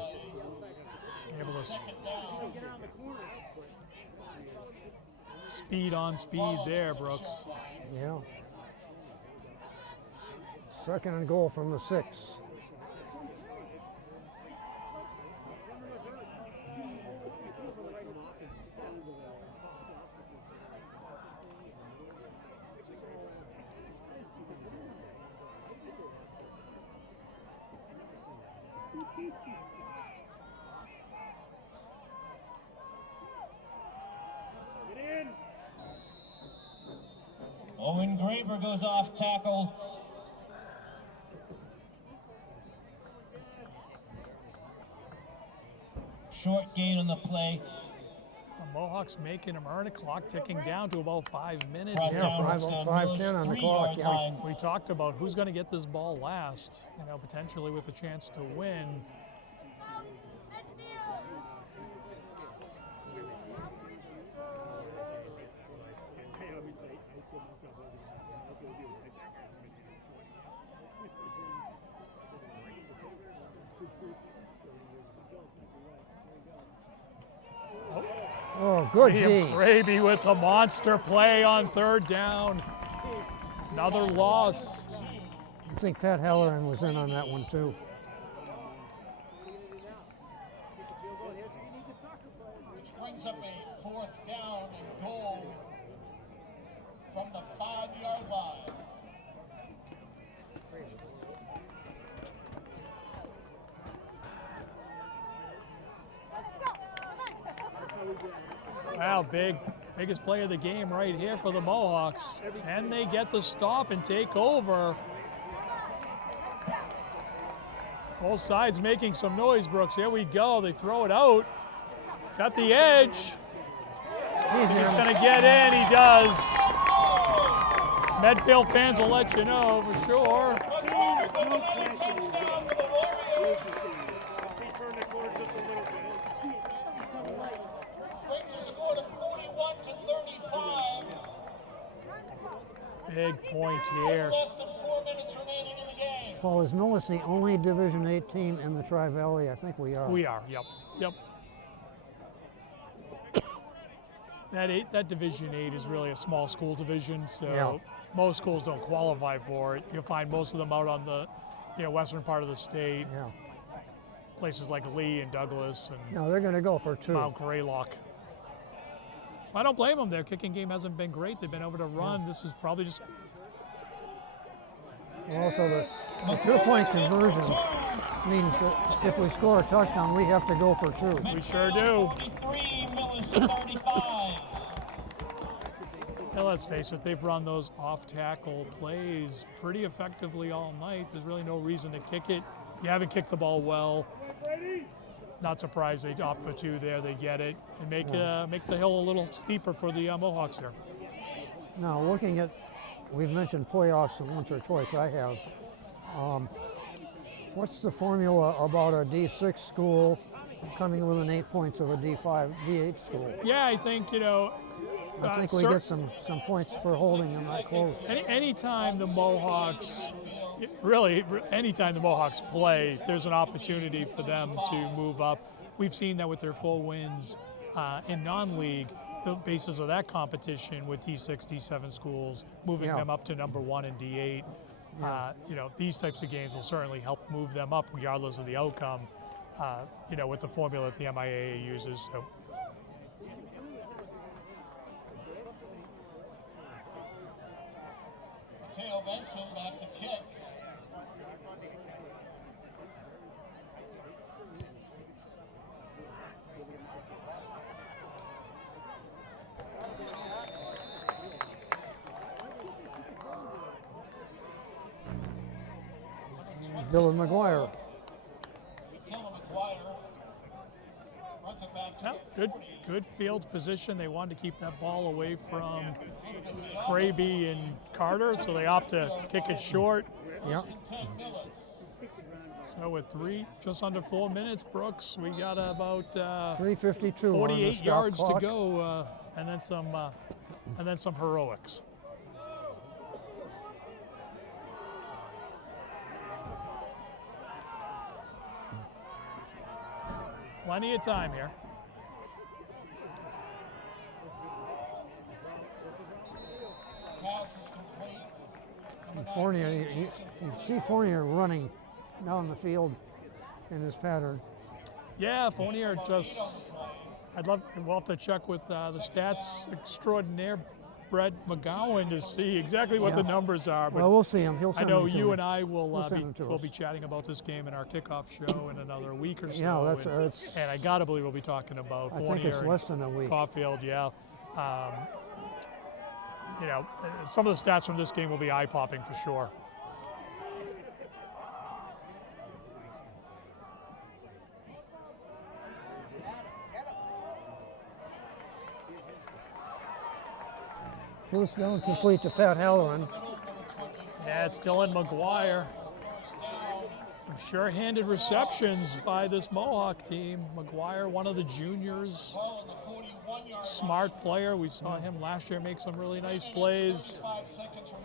able to Second down. speed on speed there, Brooks. Yeah. 2nd and goal from the 6. Owen Graber goes off tackle. Short gain on the play. The Mohawks making him earn a clock ticking down to about 5 minutes. Brought Yeah, down 5:10 on the clock, 3-yard yeah. line. We talked about who's going to get this ball last, potentially with a chance to win. Oh, good Liam D. Kraby with the monster play on 3rd down. Another loss. I think Pat Halloran was in on that one too. Which brings up a 4th down and goal from the 5-yard line. Wow, biggest play of the game right here for the Mohawks. Can they get the stop and take over? Both sides making some noise, Brooks. Here we go. They throw it out. Got the edge. He's He's in. going to get in. He does. Medfield fans will let you know for sure. McCormick with another touchdown for the Warriors. He turned the corner just a little bit. Brings the score to 41-35. Big point here. Less than 4 minutes remaining in the game. Paul, is Millis the only Division 8 team in the Tri-Valley? I think we are. We are, yep. That Division 8 is really a small school division, so most schools don't qualify for it. You'll find most of them out on the western part of the state. Yeah. Places like Lee and Douglas and No, they're going to go for 2. Mount Greylock. I don't blame them. Their kicking game hasn't been great. They've been able to run. This is probably just Also, the 2-point conversion means that if we score a touchdown, we have to go for 2. we sure do. 43, Millis 35. And let's face it, they've run those off-tackle plays pretty effectively all night. There's really no reason to kick it. You haven't kicked the ball well. Not surprised they opt for 2 there. They get it and make the hill a little steeper for the Mohawks here. Now, looking at, we've mentioned playoffs once or twice, I have. What's the formula about a D6 school coming within 8 points of a D5, D8 school? Yeah, I think, I think we get some points for holding them that close. Anytime the Mohawks, really, anytime the Mohawks play, there's an opportunity for them to move up. We've seen that with their 4 wins in non-league, the basis of that competition with D6, D7 schools, moving them up to number 1 in D8. These types of games will certainly help move them up regardless of the outcome, with the formula that the MIAA uses. So. Mateo Benson back to kick. Dylan McGuire. Dylan McGuire runs it back to Good field position. They wanted to keep that ball away from Kraby and Carter, so they opt to kick it short. Yep. So with just under 4 minutes, Brooks, we got about 3:52 on the 48 stop yards clock. to go, and then some heroics. Plenty of time here. Pass is complete. And Fournier, you see Fournier running down the field in this pattern. Yeah, Fournier we'll have to check with the stats extraordinaire Brett McGowan to see exactly what the numbers are. But Well, we'll see him. He'll I send know them to you me. and I will He'll send them to we'll us. be chatting about this game in our kickoff show in another week or so. Yeah, that's and I gotta believe we'll be talking about I think Fournier it's and less than a week. Caulfield. Yeah, some of the stats from this game will be eye-popping for sure. First down complete to Pat Halloran. Yeah, it's Dylan McGuire. Some sure-handed receptions by this Mohawk team. McGuire, one of the juniors, smart player. We saw him last year make some really nice plays.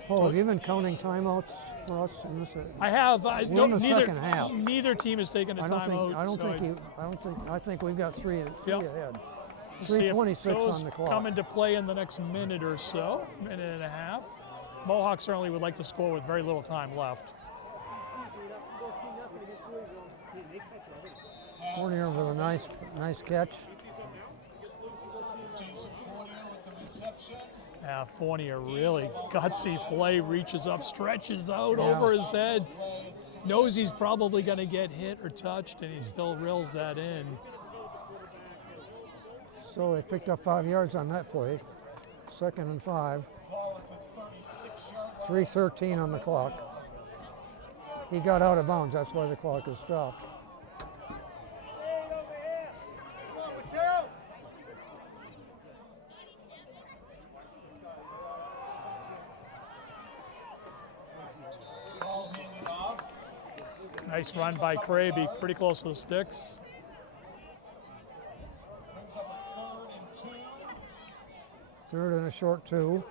Paul, have you been counting timeouts for us in this? I have. We're in the second half. Neither team has taken a timeout. I think we've got three ahead. We'll see if 3:26 those on the clock. come into play in the next minute or so, minute and a half. Mohawks certainly would like to score with very little time left. Fournier with a nice catch. Jason Fournier with the reception. Yeah, Fournier really gutsy play, reaches up, stretches out over his head. Knows he's probably going to get hit or touched, and he still reels that in. So they picked up 5 yards on that play. 2nd and 5. Ball at the 36-yard line. 3:13 on the clock. He got out of bounds. That's why the clock is stopped. Nice run by Kraby, pretty close to the sticks. Brings up a 3rd and 2. Third and a short 2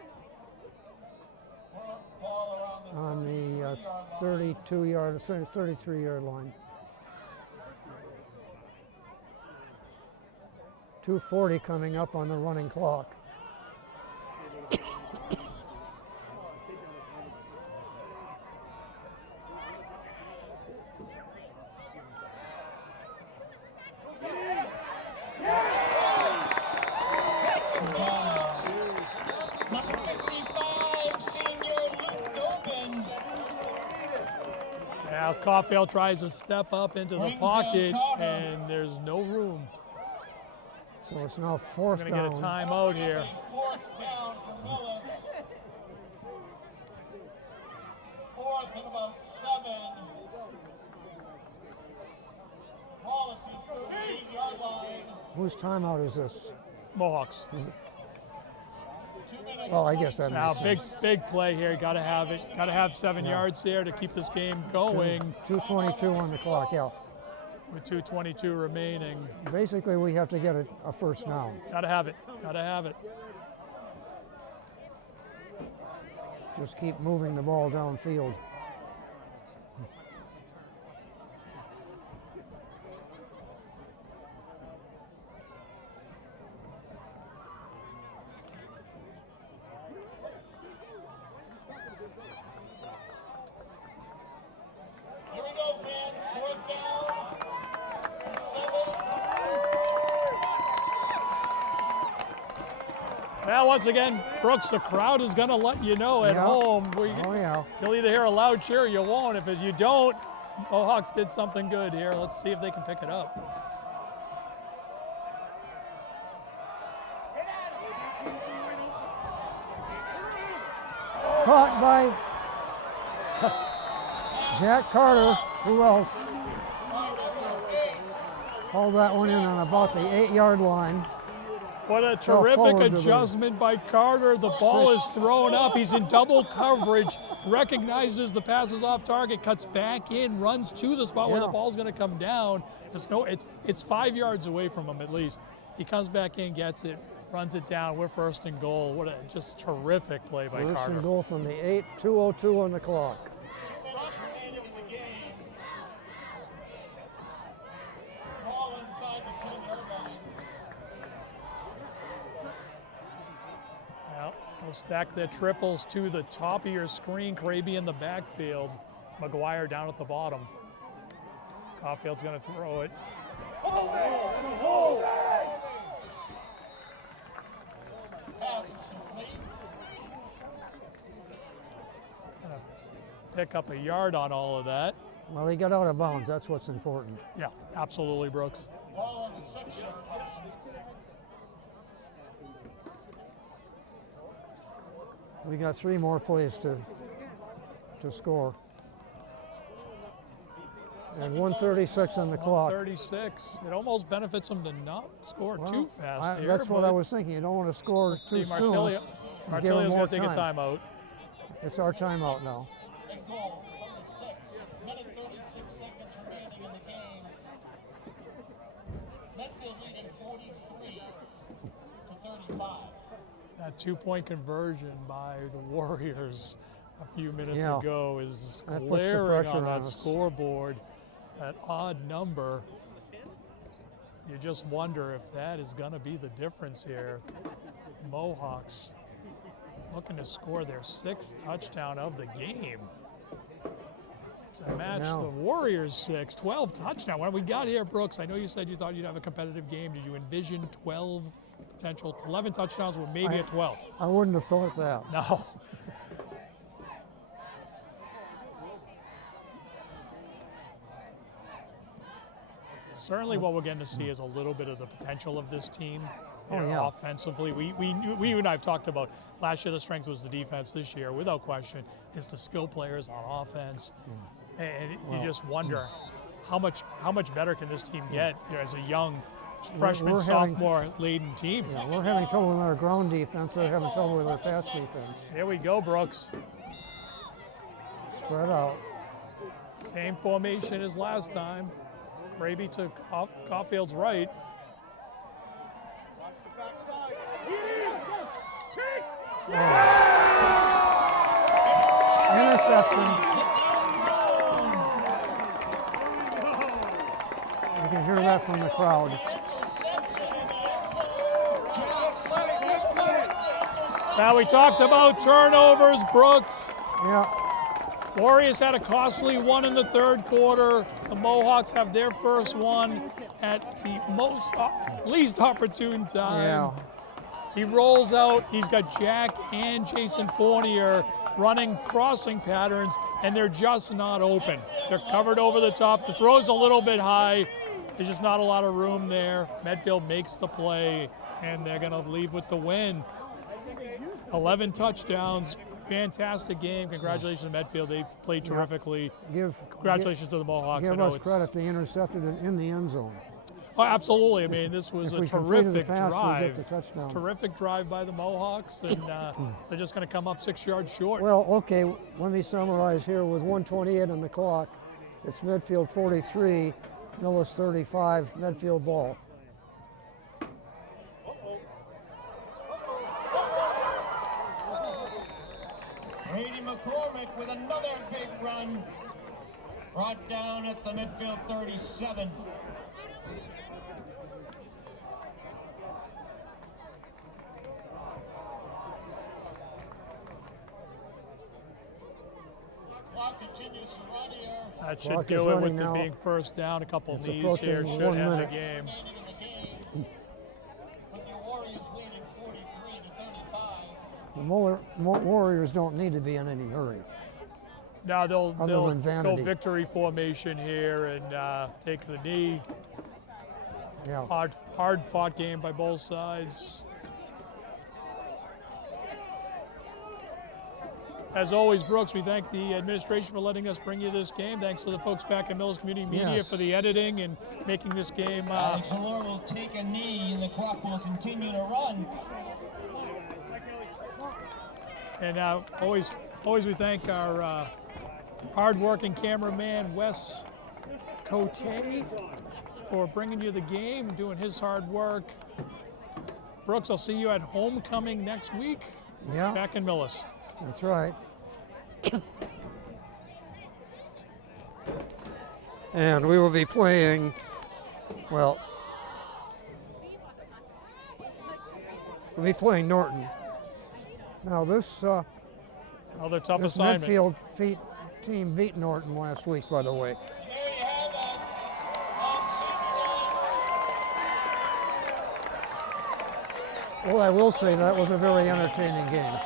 Ball around on the 32-yard, 33-yard line. 2:40 coming up on the running clock. Number 55, senior Luke Durbin. Now Caulfield tries to step up into the Brings pocket, down Carter. and there's no room. So it's now We're 4th going to down. get a timeout here. 4th down for Millis. 4th and about 7. Ball at the 38-yard line. Whose timeout is this? Mohawks. 2 minutes. Oh, I guess that Now, makes big play here. Got to have it. Got to have 7 yards there to keep this game going 2:22 on the clock, yeah. with 2:22 remaining. Basically, we have to get a first down. Got to have it. Got to have it. Just keep moving the ball downfield. Here we go, fans. 4th down and 7. Now, once again, Brooks, the crowd is going to let you know at Yeah. home. Oh, yeah. You'll either hear a loud cheer or you won't. If you don't, Mohawks did something good here. Let's see if they can pick it up. Caught by Jack Carter. Who else? Hauled that one in on about the 8-yard line. What a Fell terrific forward to the- adjustment by Carter. The ball is thrown up. He's in double coverage, recognizes the pass is off target, cuts back in, runs to the spot where the Yeah. ball's going to come down. It's 5 yards away from him at least. He comes back in, gets it, runs it down. We're 1st and goal. What a just terrific play by First Carter. and goal from the 8, 2:02 on the clock. 2 minutes remaining in the game. Ball inside the 10-yard line. Well, we'll stack the triples to the top of your screen. Kraby in the backfield. McGuire down at the bottom. Caulfield's going to throw it. Pass is complete. Gonna pick up a yard on all of that. Well, he got out of bounds. That's what's important. Yeah, absolutely, Brooks. Ball on the 6-yard line. We got 3 more plays to score. And 1:36 on the clock. 36. It almost benefits them to not score Well, too fast here. that's what I but was thinking. You don't want to score let's too see, soon. Martilio. and give 'em Martilio's more going to take a time. timeout. It's our timeout now. And goal from the 6. Minute 36 seconds remaining in the game. Medfield leading 43 to 35. That 2-point conversion by the Warriors a few minutes Yeah. ago is That puts the glaring pressure on that on us. scoreboard. That odd number. You just wonder if that is going to be the difference here. Mohawks looking to score their 6th touchdown of the game to match Now- the Warriors' 6, 12 touchdown. When we got here, Brooks, I know you said you thought you'd have a competitive game. Did you envision 12 potential, 11 touchdowns with maybe a 12? I wouldn't have thought that. No. Certainly what we're getting to see is a little bit of the potential of this team. You know, yeah. offensively. We and I have talked about last year the strength was the defense. This year, without question, it's the skill players on offense. And you just wonder how much better can this team get, you know, as a young freshman, we're having- sophomore laden team. Yeah, we're having trouble with our ground defense. They're having trouble with our pass defense. Here we go, Brooks. Spread out. Same formation as last time. Raby to Caulfield's right. Watch the backside. Interception. You can hear that from the crowd. Now we talked about turnovers, Brooks. Yeah, Warriors had a costly one in the third quarter. The Mohawks have their first one at the least opportune time. yeah. He rolls out. He's got Jack and Jason Fournier running crossing patterns, and they're just not open. They're covered over the top. The throw's a little bit high. There's just not a lot of room there. Medfield makes the play, and they're going to leave with the win. 11 touchdowns. Fantastic game. Congratulations to Medfield. They played terrifically. Congratulations to the Mohawks. Give us credit. They intercepted it in the end zone. Oh, absolutely. I mean, this was If a we completed the terrific pass, we drive. get the touchdown. Terrific drive by the Mohawks, and they're just going to come up 6 yards short. Well, okay, let me summarize here with 1:28 on the clock. It's Medfield 43, Millis 35, Medfield ball. Brady McCormick with another big run. Brought down at the midfield 37. Clock continues to run here. That should Clock is do it with running the now. being first down. A couple It's knees here approaching should 1 end the minute. game. Remaining in the game. With your Warriors leading 43 to 35. The Warriors don't need to be in any hurry. Now they'll Other go than vanity. victory formation here and take the knee. Yeah. Hard fought game by both sides. As always, Brooks, we thank the administration for letting us bring you this game. Thanks to the folks back at Millis Community Media Yes. for the editing and making this game. Alex Allure will take a knee and the clock will continue to run. And always we thank our hard-working cameraman, Wes Cote, for bringing you the game, doing his hard work. Brooks, I'll see you at homecoming next week Yeah, back in Millis. that's right. And we will be playing, well, we'll be playing Norton. Now this Another tough this assignment. Medfield team beat Norton last week, by the way. There you have it. On senior night. Well, I will say that was a very entertaining game.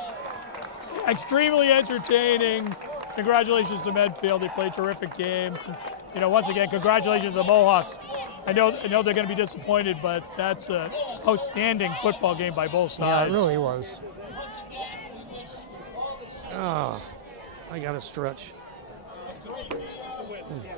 Extremely entertaining. Congratulations to Medfield. They played a terrific game. You know, once again, congratulations to the Mohawks. I know they're going to be disappointed, but that's an outstanding football game by both Yeah, sides. it really was. Once again, we wish all the Ah, I got to stretch. great day out.